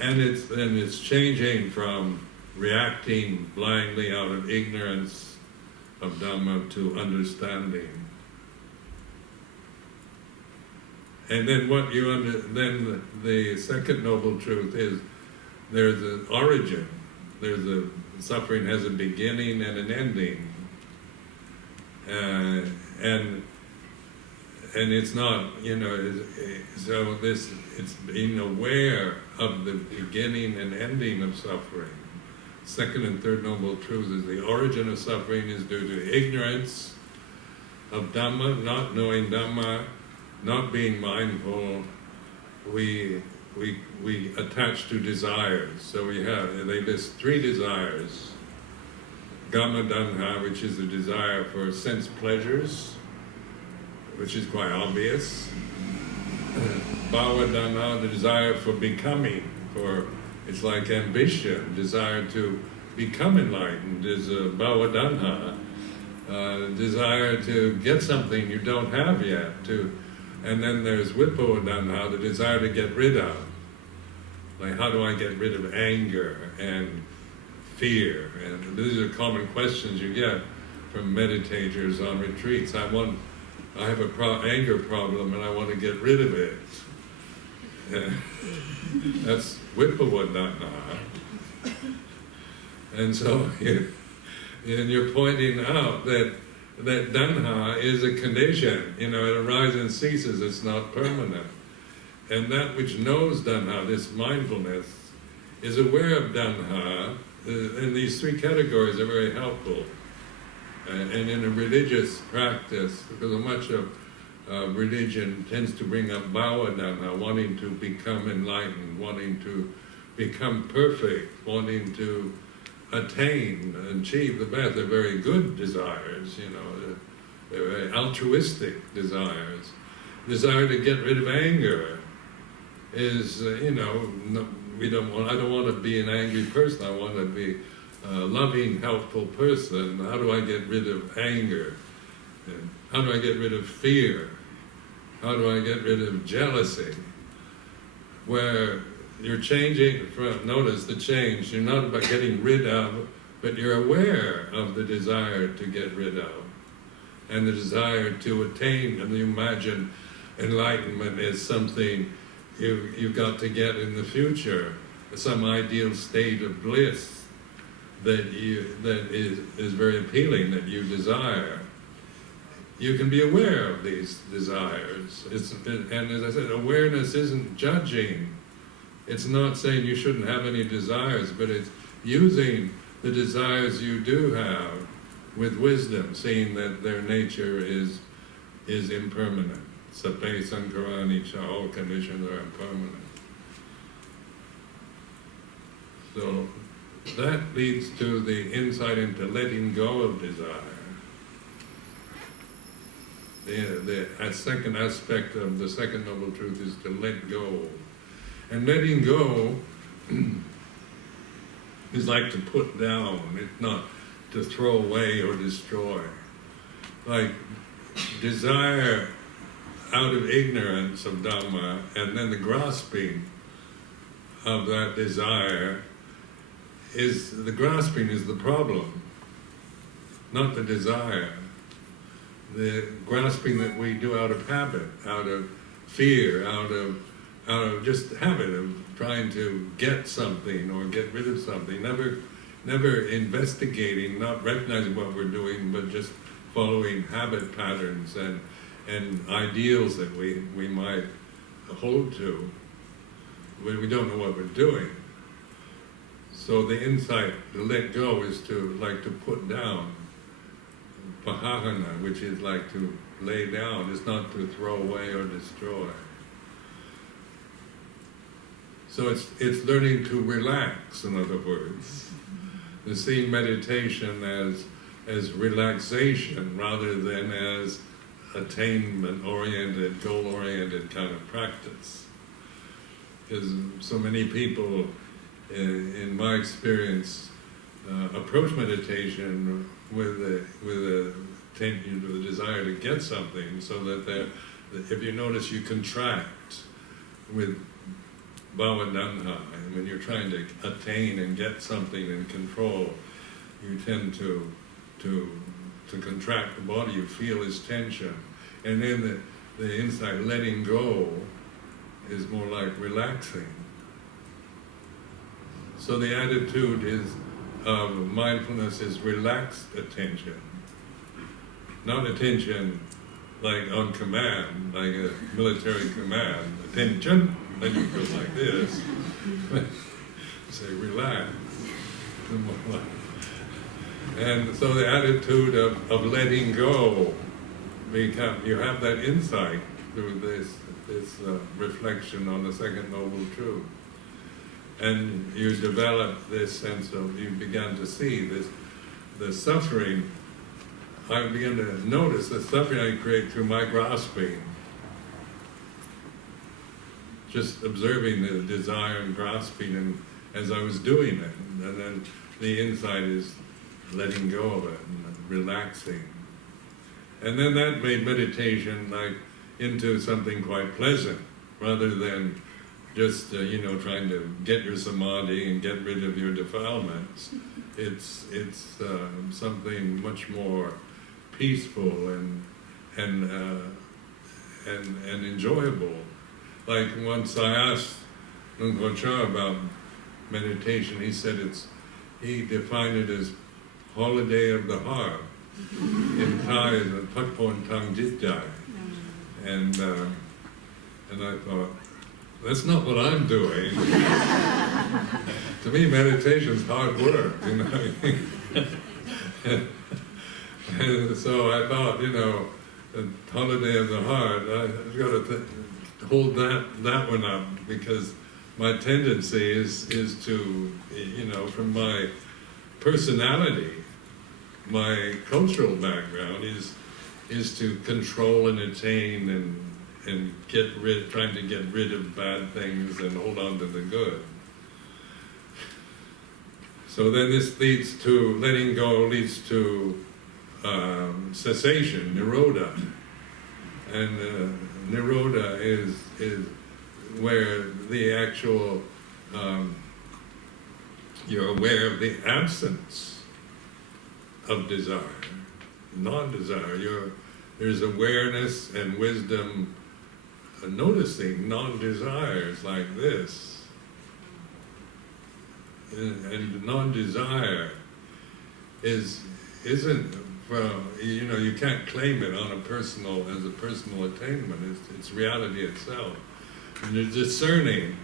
And it's changing from reacting blindly out of ignorance of Dhamma to understanding. And then then the second noble truth is there's an origin. Suffering has a beginning and an ending. And it's not, so it's being aware of the beginning and ending of suffering. Second and third noble truths is the origin of suffering is due to ignorance of Dhamma, not knowing Dhamma, not being mindful. We attach to desires. So they list three desires. Kama Danha, which is the desire for sense pleasures, which is quite obvious. Bhava Danha, the desire for becoming, it's like ambition, desire to become enlightened is a Bhava Danha, desire to get something you don't have yet, and then there's Vibhava Danha, the desire to get rid of. Like, how do I get rid of anger and fear? And these are common questions you get from meditators on retreats. I have an anger problem and I want to get rid of it. That's Vibhava Danha. And so you're pointing out that Danha is a condition. It arises and ceases, it's not permanent. And that which knows Dhamma, this mindfulness, is aware of Dhamma, and these three categories are very helpful. And in a religious practice, because much of religion tends to bring up bhava Dhamma, wanting to become enlightened, wanting to become perfect, wanting to attain and achieve the best. They're very good desires, you know, they're very altruistic desires. Desire to get rid of anger is, you know, I don't want to be an angry person, I want to be a loving, helpful person. How do I get rid of anger? How do I get rid of fear? How do I get rid of jealousy? Where you're changing, notice the change, you're not about getting rid of, but you're aware of the desire to get rid of, and the desire to attain, and you imagine enlightenment is something you've got to get in the future, some ideal state of bliss that is very appealing, that you desire. You can be aware of these desires. And as I said, awareness isn't judging. It's not saying you shouldn't have any desires, but it's using the desires you do have with wisdom, seeing that their nature is impermanent. Sape sankhara anicca, all conditions are impermanent. So that leads to the insight into letting go of desire. The second aspect of the second noble truth is to let go. And letting go is like to put down, it's not to throw away or destroy. Like desire out of ignorance of Dhamma, and then the grasping of that desire is the problem, not the desire. The grasping that we do out of habit, out of fear, out of just habit of trying to get something or get rid of something, never investigating, not recognizing what we're doing, but just following habit patterns and ideals that we might hold to, when we don't know what we're doing. So the insight to let go is to put down. Pahahana, which is like to lay down, is not to throw away or destroy. So it's learning to relax, in other words. To see meditation as relaxation rather than as attainment-oriented, goal-oriented kind of practice. Because so many people, in my experience, approach meditation with a desire to get something, so that if you notice, you contract with bhava-danha, and when you're trying to attain and get something and control, you tend to contract the body, you feel this tension. And then the insight letting go is more like relaxing. So the attitude of mindfulness is relaxed attention. Not attention like on command, like a military command. Attention, then you go like this. Say relax. And so the attitude of letting go, you have that insight through this reflection on the second noble truth. And you develop this sense of, you began to see the suffering. I began to notice the suffering I create through my grasping. Just observing the desire and grasping, and as I was doing it, and then the insight is letting go of it and relaxing. And then that made meditation into something quite pleasant, rather than just trying to get your samadhi and get rid of your defilements. It's something much more peaceful and enjoyable. Like once I asked Luang Por Chah about meditation, he said he defined it as holiday of the heart. In Thai, is Pat Pon Tang Jit Jai. And I thought, that's not what I'm doing. To me, meditation's hard work, you know. And so I thought, you know, the holiday of the heart, I've got to hold that one up, because my tendency is to, you know, from my personality, my cultural background is to control and attain and trying to get rid of bad things and hold on to the good. So then this leads to, letting go leads to cessation, nirodha. And nirodha is where the actual, you're aware of the absence of desire, non-desire. There's awareness and wisdom noticing non-desires like this. And non-desire isn't, well, you know, you can't claim it on as a personal attainment. It's reality itself. And you're discerning.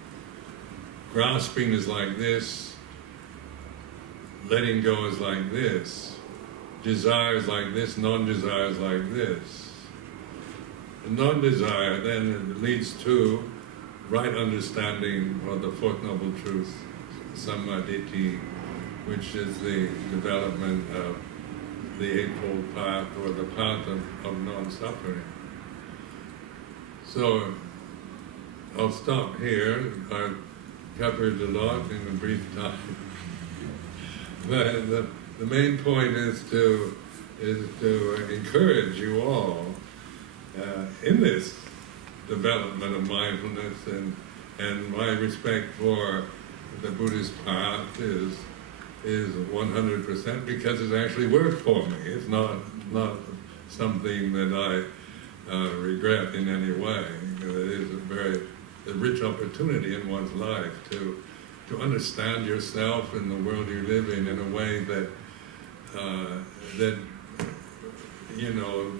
Grasping is like this. Letting go is like this. Desire is like this. Non-desire is like this. And non-desire then leads to right understanding of the Fourth Noble Truth, Sammaditthi, which is the development of the Eightfold Path, or the path of non-suffering. So I'll stop here. I've covered a lot in a brief time. But the main point is to encourage you all in this development of mindfulness, and my respect for the Buddhist path is 100%, because it's actually worked for me. It's not something that I regret in any way. It is a rich opportunity in one's life to understand yourself and the world you live in a way that you know,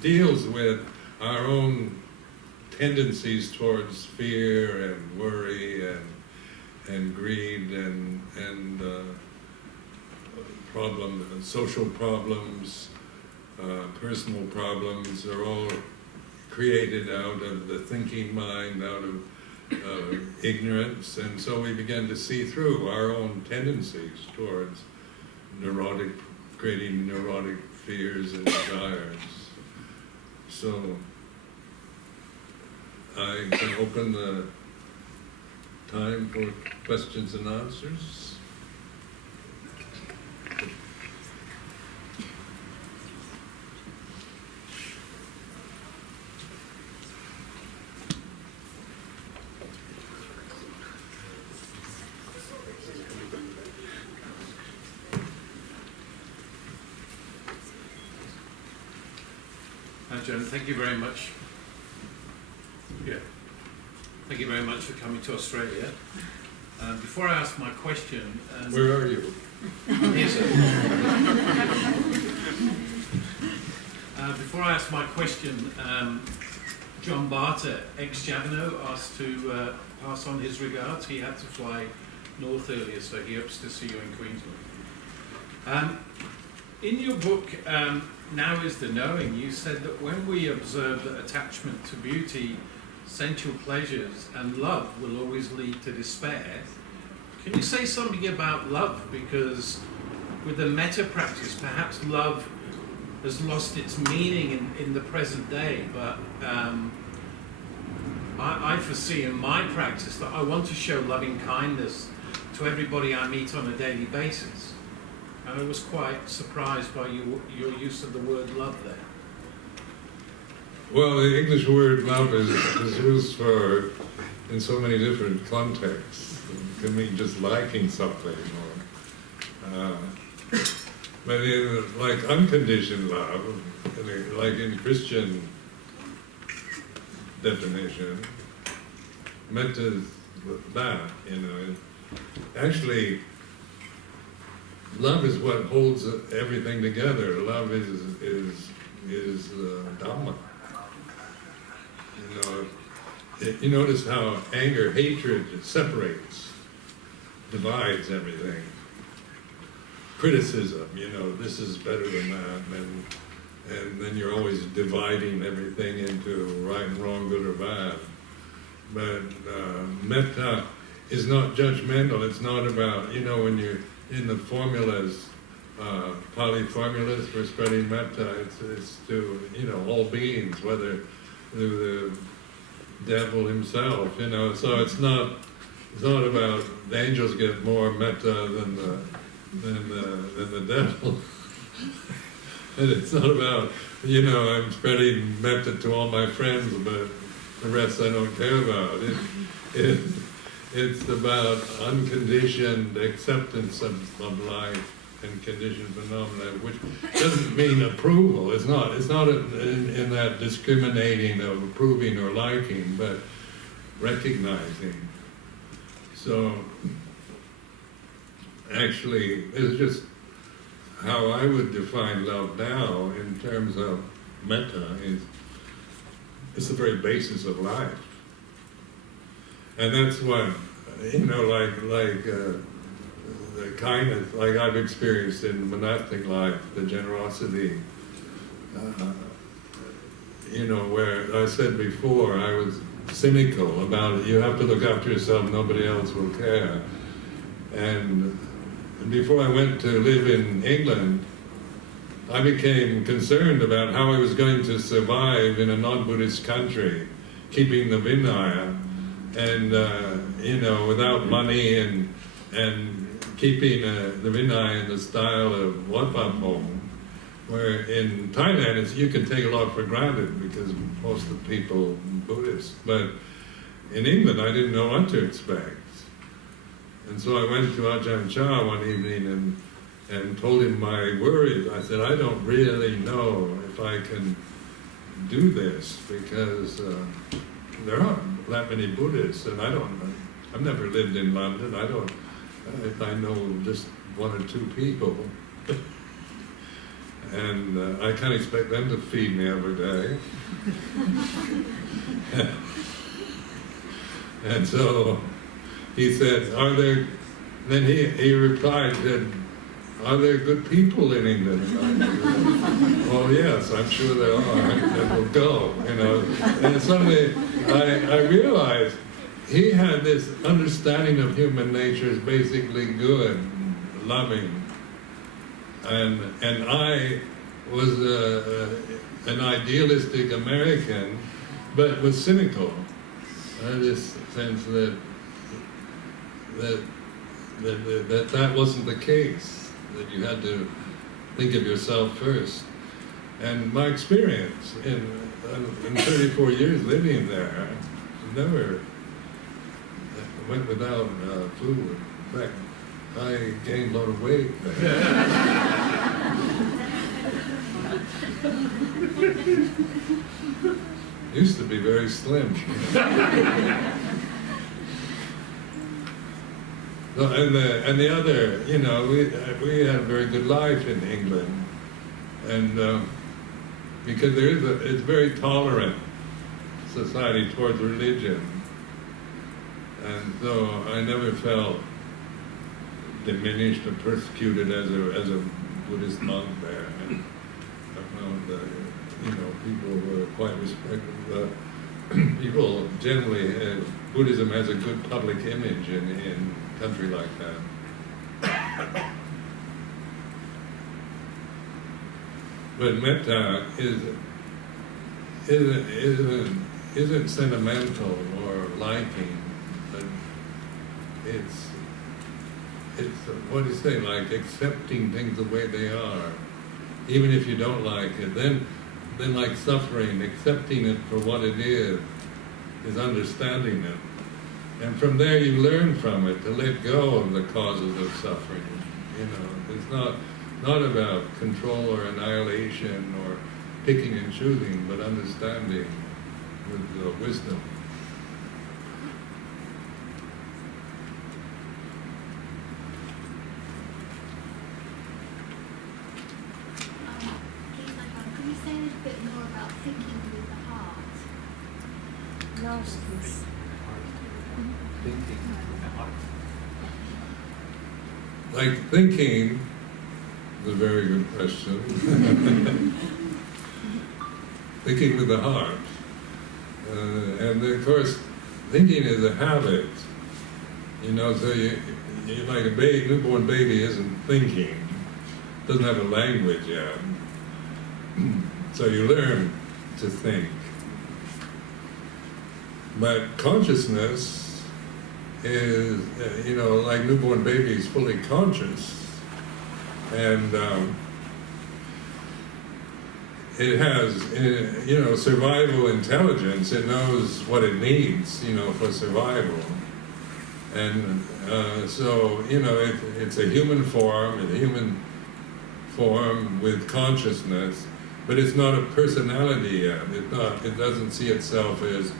deals with our own tendencies towards fear and worry and greed and social problems, personal problems are all created out of the thinking mind, out of ignorance, and so we begin to see through our own tendencies towards creating neurotic fears and desires. So I can open the time for questions and answers. Ajahn, thank you very much. Yeah. Thank you very much for coming to Australia. Before I ask my question... Where are you? Here, sir. Before I ask my question, John Barter, ex-Javano, asked to pass on his regards. He had to fly north earlier, so he hopes to see you in Queensland. In your book, Now is the Knowing, you said that when we observe that attachment to beauty, sensual pleasures and love will always lead to despair. Can you say something about love? Because with the metta practice, perhaps love has lost its meaning in the present day, but I foresee in my practice that I want to show loving kindness to everybody I meet on a daily basis. And I was quite surprised by your use of the word love there. Well, the English word love is used in so many different contexts. It can mean just liking something, but in like unconditioned love, like in Christian definition, metta that, actually. Love is what holds everything together. Love is Dhamma. you notice how anger, hatred separates, divides everything. Criticism, this is better than that, and then you're always dividing everything into right and wrong, good or bad. But metta is not judgmental. It's not about, when you're in the formulas, Pali formulas for spreading metta, it's to, all beings, whether the devil himself, so it's not about the angels get more metta than the devil. And it's not about, I'm spreading metta to all my friends, but the rest I don't care about. It's about unconditioned acceptance of life and conditioned phenomena, which doesn't mean approval. It's not in that discriminating of approving or liking, but recognizing. So actually, it's just how I would define love now in terms of metta is it's the very basis of life. And that's what, the kindness, like I've experienced in monastic life, the generosity, where I said before, I was cynical about it. You have to look after yourself, nobody else will care. And before I went to live in England, I became concerned about how I was going to survive in a non-Buddhist country, keeping the Vinaya, and without money and keeping the Vinaya in the style of Wadpapong, where in Thailand you can take a lot for granted because most of the people are Buddhist. But in England I didn't know what to expect. And so I went to Ajahn Chah one evening and told him my worries. I said, I don't really know if I can do this because there aren't that many Buddhists, and I've never lived in London. I know just one or two people. And I can't expect them to feed me every day. And so he said, then he replied, are there good people in England? Well, yes, I'm sure there are, and we'll go, And suddenly I realized he had this understanding of human nature as basically good, loving. And I was an idealistic American, but was cynical. I had this sense that wasn't the case, that you had to think of yourself first. And my experience in 34 years living there, never went without food. In fact, I gained a lot of weight there. Used to be very slim. No, and the other, we had a very good life in England, and because it's a very tolerant society towards religion, and so I never felt diminished or persecuted as a Buddhist monk there. And I found people were quite respectful. People generally, Buddhism has a good public image in a country like that. But metta isn't sentimental or liking, but it's what do you say, like accepting things the way they are, even if you don't like it. Then like suffering, accepting it for what it is understanding it. And from there you learn from it to let go of the causes of suffering. It's not about control or annihilation or picking and choosing, but understanding with wisdom. Could you say a little bit more about thinking with the heart? No, please. Thinking the heart. Like thinking is a very good question. Thinking with the heart. And of course, thinking is a habit. You know, so you like a baby, newborn baby isn't thinking, doesn't have a language yet. So you learn to think. But consciousness is, you know, like newborn baby is fully conscious. And it has, you know, survival intelligence. It knows what it needs, you know, for survival. And so, you know, it's a human form with consciousness, but it's not a personality yet. It doesn't see itself as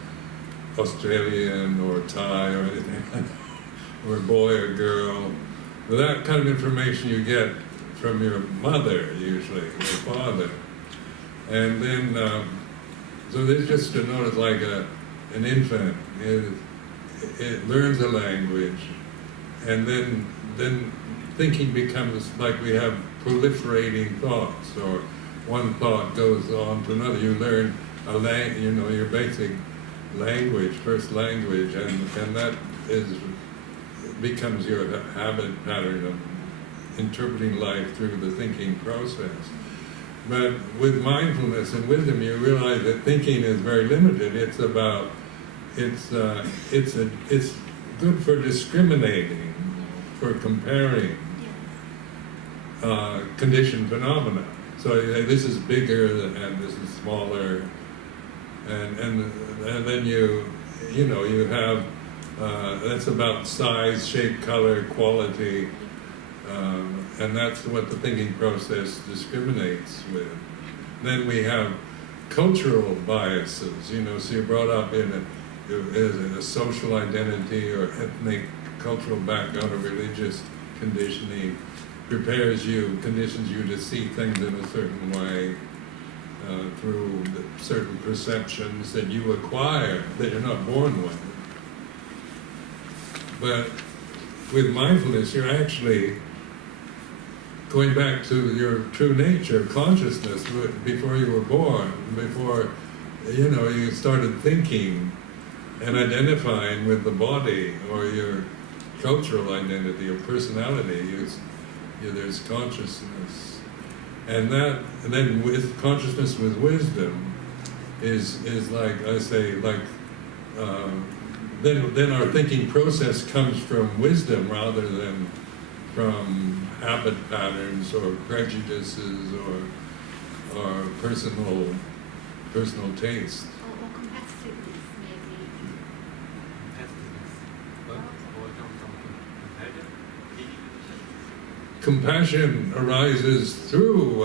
Australian or Thai or anything, or a boy or girl. But that kind of information you get from your mother, usually, or father. And then, so this just to notice like an infant. It learns a language, and then thinking becomes like we have proliferating thoughts, or one thought goes on to another. You learn you know, your basic language, first language, and that becomes your habit pattern of interpreting life through the thinking process. But with mindfulness and wisdom, you realize that thinking is very limited. It's good for discriminating, for comparing conditioned phenomena. So this is bigger and this is smaller, and then you know you have that's about size, shape, color, quality, and that's what the thinking process discriminates with. Then we have cultural biases. You know, so you're brought up in a social identity or ethnic, cultural background or religious conditioning conditions you to see things in a certain way through certain perceptions that you acquire, that you're not born with. But with mindfulness, you're actually going back to your true nature, consciousness, before you were born, before, you know, you started thinking and identifying with the body or your cultural identity or personality. There's consciousness, and then with consciousness with wisdom is like I say, like then our thinking process comes from wisdom rather than from habit patterns or prejudices or personal taste. Or competitiveness, maybe. Compassion arises through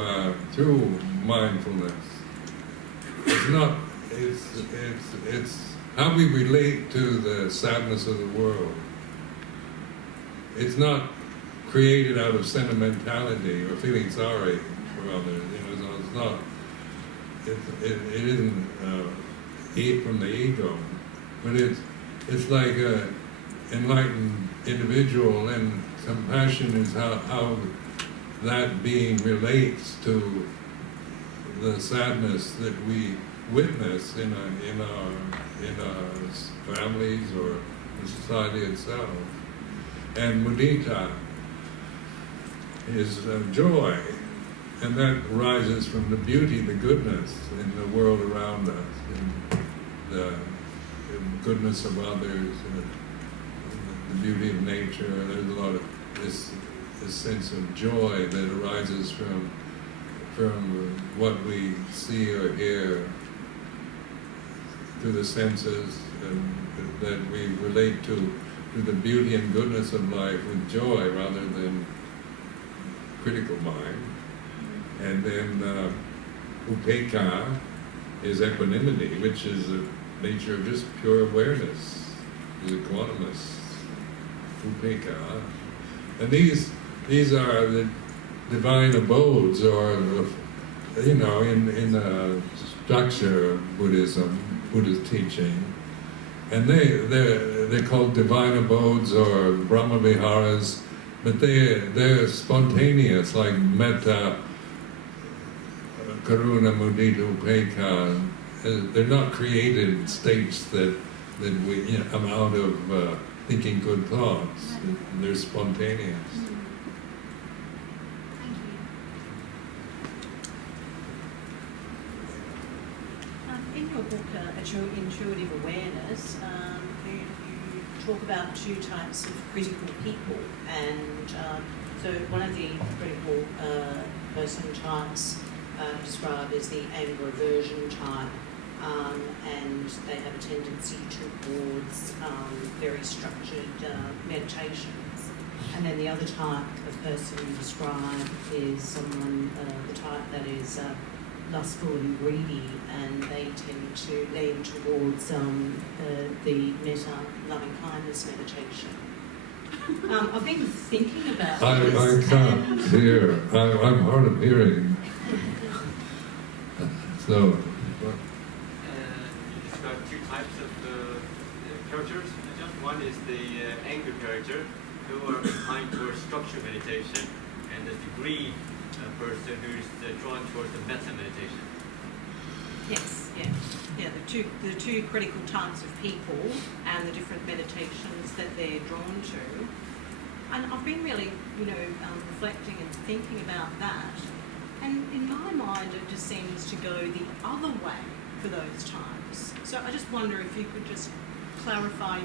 mindfulness. It's how we relate to the sadness of the world. It's not created out of sentimentality or feeling sorry for others. You know, so it's not. It isn't from the ego, but it's like an enlightened individual, and compassion is how that being relates to the sadness that we witness in our families or the society itself. And mudita is joy, and that arises from the beauty, the goodness in the world around us, in the goodness of others, and the beauty of nature. There's a lot of this sense of joy that arises from what we see or hear through the senses, and that we relate to the beauty and goodness of life with joy rather than critical mind. And then upekkha is equanimity, which is the nature of just pure awareness, is equanimous. Upekkha. And these are the divine abodes, or you know, in the structure of Buddhism, Buddhist teaching, and they're called divine abodes or Brahma Viharas, but they're spontaneous, like metta, karuna, mudita, upekkha. They're not created states that we come out of thinking good thoughts. They're spontaneous. Thank you. In your book, Intuitive Awareness, you talk about two types of critical people, and so one of the critical person types described as the anger aversion type, and they have a tendency towards very structured meditations. And then the other type of person you describe is someone, the type that is lustful and greedy, and they tend to lean towards the metta, loving kindness meditation. I've been thinking about this. I can't hear. I'm hard of hearing. So. You describe two types of characters. Just one is the anger character, who are inclined towards structured meditation, and the greed person who is drawn towards the metta meditation. Yes, yeah. The two critical types of people and the different meditations that they're drawn to. And I've been really, reflecting and thinking about that. And in my mind, it just seems to go the other way for those times. So I just wonder if you could just clarify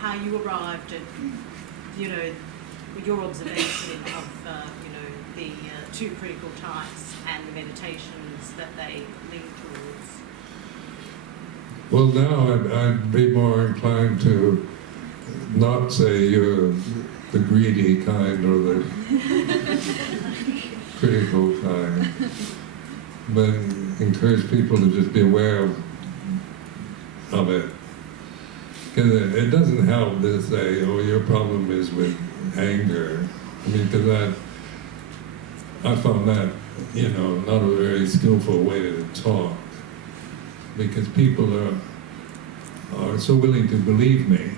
how you arrived at, your observation of, the two critical types and the meditations that they lean towards. Well, now I'd be more inclined to not say you're the greedy kind or the critical kind, but encourage people to just be aware of it. Because it doesn't help to say, oh, your problem is with anger. I mean, because I found that, not a very skillful way to talk, because people are so willing to believe me.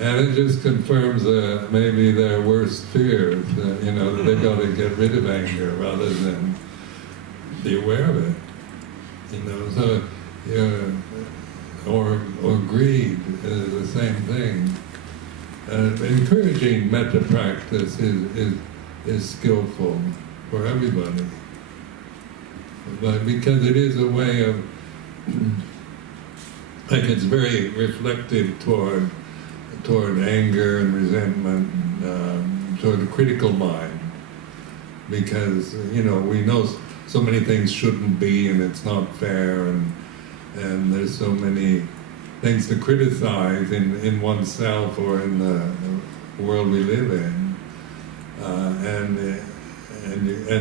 And it just confirms maybe their worst fears, that they've got to get rid of anger rather than be aware of it. So, or greed is the same thing. Encouraging metta practice is skillful for everybody, but because it is a way of, it's very reflective toward anger and resentment, toward the critical mind, because we know so many things shouldn't be, and it's not fair, and there's so many things to criticize in oneself or in the world we live in, and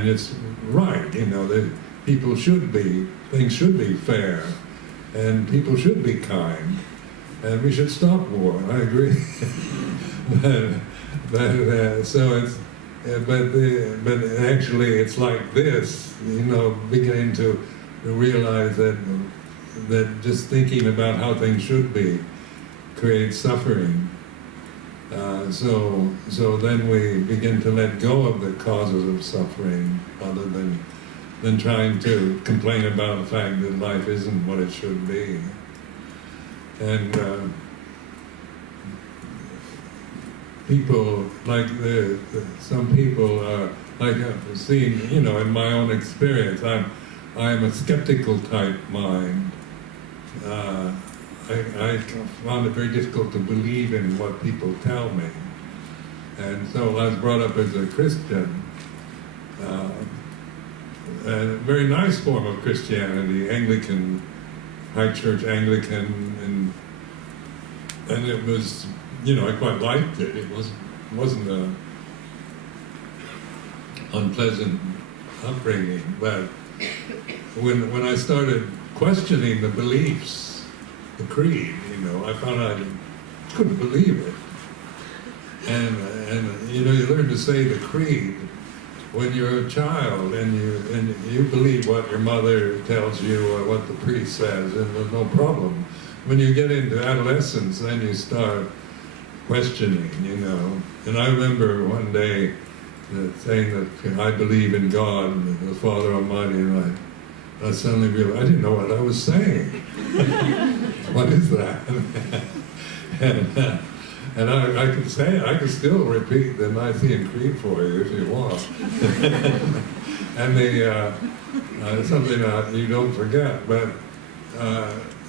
it's right, that things should be fair, and people should be kind, and we should stop war. I agree, but actually it's like this, beginning to realize that just thinking about how things should be creates suffering. So then we begin to let go of the causes of suffering, rather than trying to complain about the fact that life isn't what it should be. And people, like some people are, like I've seen, in my own experience, I'm a skeptical type mind. I found it very difficult to believe in what people tell me. And so I was brought up as a Christian, a very nice form of Christianity, Anglican, High Church Anglican, and it was, I quite liked it. It wasn't an unpleasant upbringing, but when I started questioning the beliefs, the creed, I found I couldn't believe it. And you learn to say the creed when you're a child and you believe what your mother tells you or what the priest says, and there's no problem. When you get into adolescence, then you start questioning, you know. And I remember one day saying that I believe in God, the Father Almighty, and I suddenly realized I didn't know what I was saying. What is that? And I could say it. I could still repeat the Nicene Creed for you if you want. And something that you don't forget. But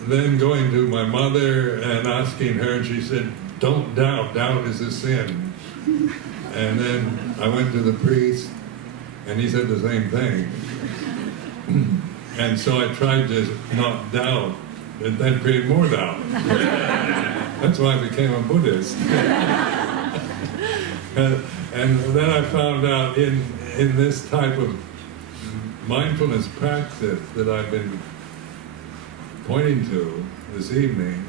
then going to my mother and asking her, and she said, "Don't doubt. Doubt is a sin." And then I went to the priest, and he said the same thing. And so I tried to not doubt, and then create more doubt. That's why I became a Buddhist. And then I found out in this type of mindfulness practice that I've been pointing to this evening,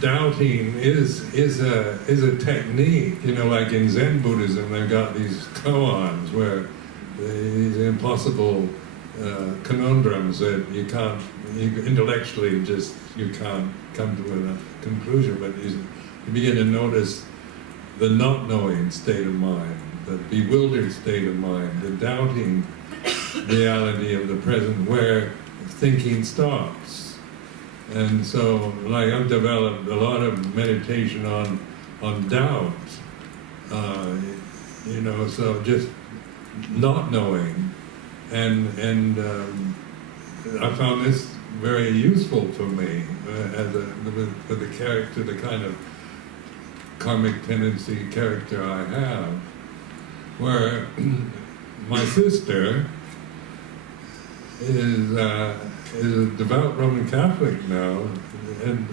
doubting is a technique. You know, like in Zen Buddhism, they've got these koans where these impossible conundrums that you intellectually you can't come to a conclusion, but you begin to notice the not knowing state of mind, the bewildered state of mind, the doubting reality of the present where thinking stops. And so, like, I've developed a lot of meditation on doubt, you know, so just not knowing, and I found this very useful for me with the character, the kind of karmic tendency character I have, where my sister is a devout Roman Catholic now, and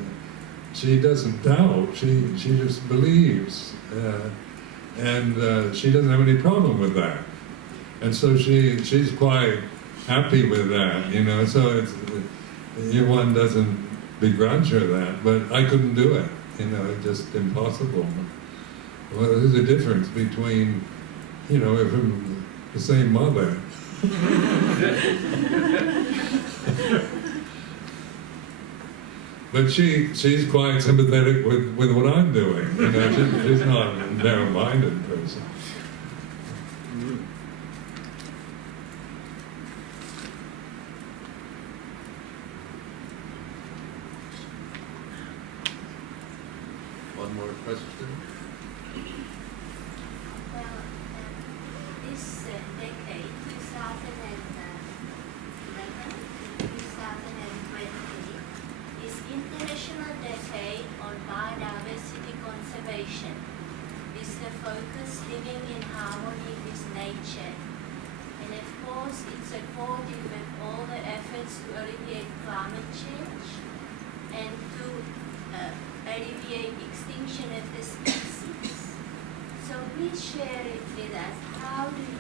she doesn't doubt, she just believes, and she doesn't have any problem with that. And so she's quite happy with that, you know, so one doesn't begrudge her that, but I couldn't do it, you know, it's just impossible. Well, there's a difference between, you know, we're from the same mother. But she's quite sympathetic with what I'm doing, you know, she's not a narrow-minded person. One more question? Well, this decade, 2020, is International Decade on Biodiversity Conservation, with the focus living in harmony with nature. And of course, it's supportive with all the efforts to alleviate climate change and to alleviate extinction of the species. So please share it with us. How do you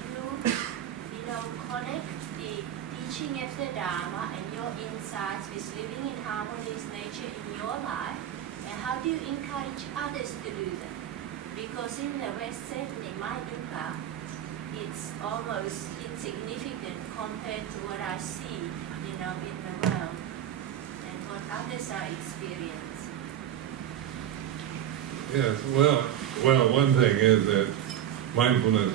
connect the teaching of the Dharma and your insights with living in harmony with nature in your life, and how do you encourage others to do that? Because in the West, certainly my dukkha, it's almost insignificant compared to what I see, in the world and what others are experiencing. Yes, well, one thing is that mindfulness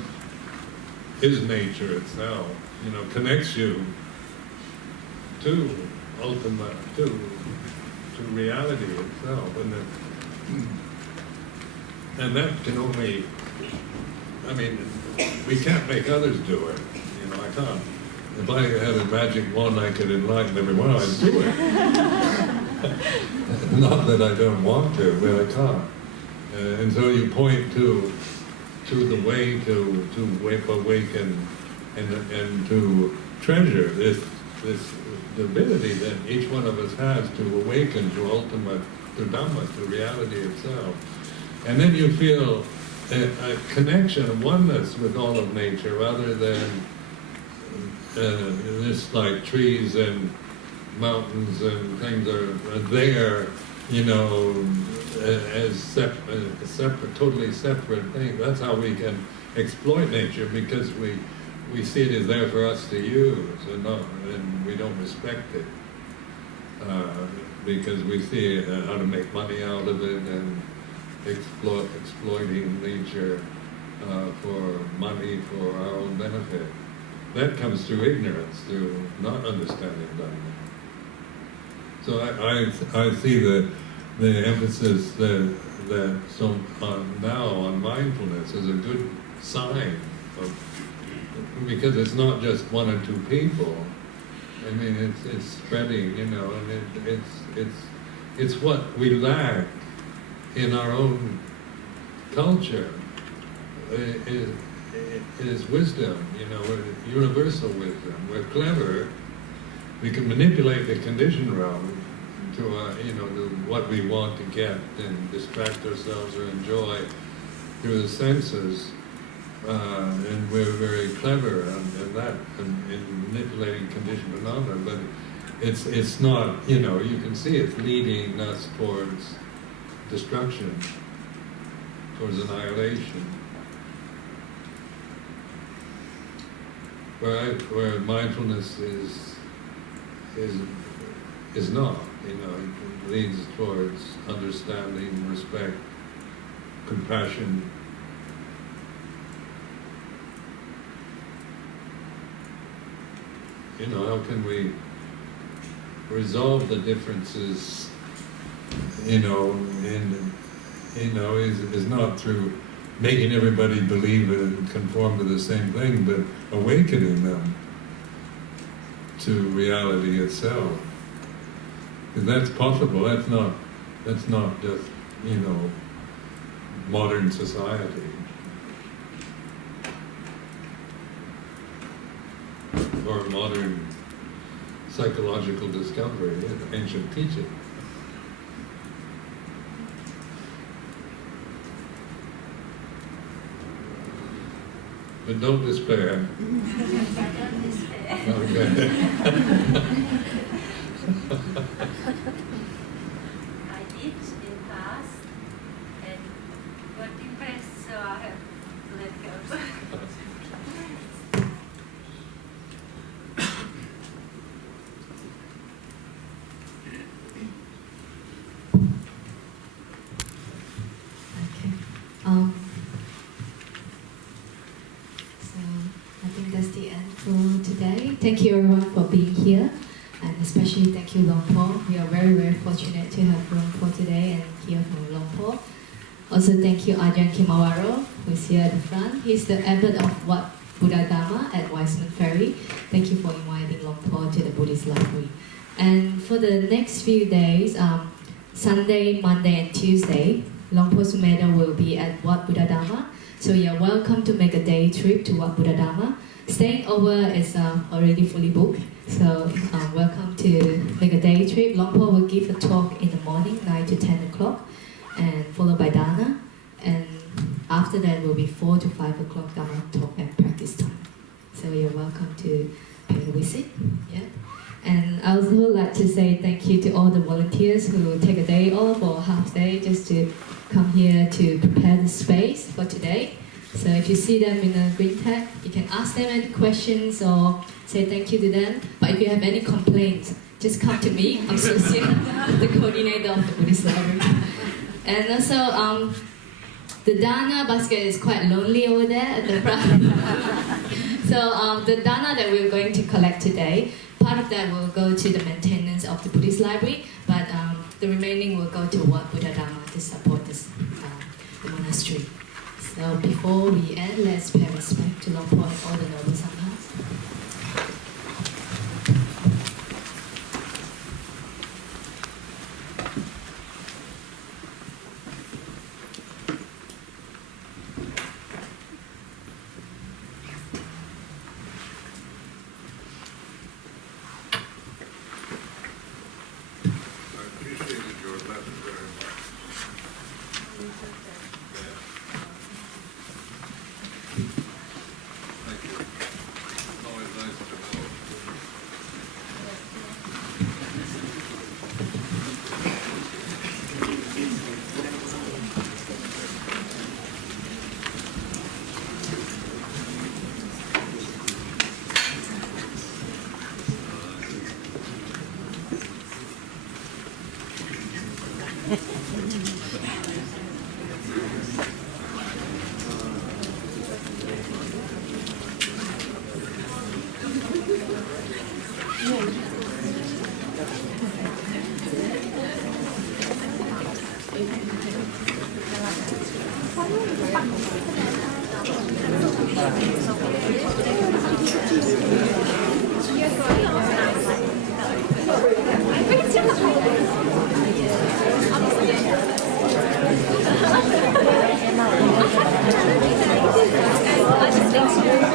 is nature itself, you know, connects you to ultimate, to reality itself, and that can only, I mean, we can't make others do it, you know, I can't. If I had a magic wand I could enlighten everyone, I'd do it. Not that I don't want to, but I can't. And so you point to the way to awaken and to treasure this ability that each one of us has to awaken to ultimate, to Dhamma, to reality itself. And then you feel a connection, a oneness with all of nature, rather than this like trees and mountains and things are there you know, as separate, totally separate thing. That's how we can exploit nature, because we see it as there for us to use, and we don't respect it. Because we see how to make money out of it and exploiting nature for money, for our own benefit. That comes through ignorance, through not understanding Dharma. So I see the emphasis that so now on mindfulness is a good sign because it's not just one or two people. I mean, it's spreading, you know, and it's what we lack in our own culture is wisdom, you know, universal wisdom. We're clever. We can manipulate the conditioned realm to, you know, to what we want to get and distract ourselves or enjoy through the senses. And we're very clever in that, in manipulating conditioned phenomena, but it's not, you know, you can see it's leading us towards destruction, towards annihilation. Where mindfulness is not, you know, it leads towards understanding, respect, compassion. You know, how can we resolve the differences, you know, is not through making everybody believe and conform to the same thing, but awakening them to reality itself. Because that's possible. That's not just, you know, modern society. Or modern psychological discovery, ancient teaching. But don't despair. I don't despair. Okay. I did in past and got depressed, so I have let go. So I think that's the end for today. Thank you everyone for being here, and especially thank you Luang Por. We are very, very fortunate to have Luang Por today and hear from Luang Por. Also thank you Ajahn Kimawaro, who's here at the front. He's the abbot of Wat Buddha Dhamma at Wiseman Ferry. Thank you for inviting Luang Por to the Buddhist library. And for the next few days, Sunday, Monday and Tuesday, Luang Por Sumedho will be at Wat Buddha Dhamma. So you're welcome to make a day trip to Wat Buddha Dhamma. Staying over is already fully booked, so welcome to make a day trip. Luang Por will give a talk in the morning, 9 to 10 o'clock, and followed by Dana. And after that will be 4 to 5 o'clock Dhamma talk and practice time. So you're welcome to pay a visit. Yeah. And I also would like to say thank you to all the volunteers who take a day off or half day just to come here to prepare the space for today. So if you see them in a green tag, you can ask them any questions or say thank you to them. But if you have any complaints, just come to me. I'm Susia, the coordinator of the Buddhist library. And also, the Dana basket is quite lonely over there at the front. So the Dana that we're going to collect today, part of that will go to the maintenance of the Buddhist library, but the remaining will go to Wat Buddha Dhamma to support this, the monastery. So before we end, let's pay respect to Luang Por and all the noble samhas. I appreciated your lesson very much. Yeah. Thank you. I just think so.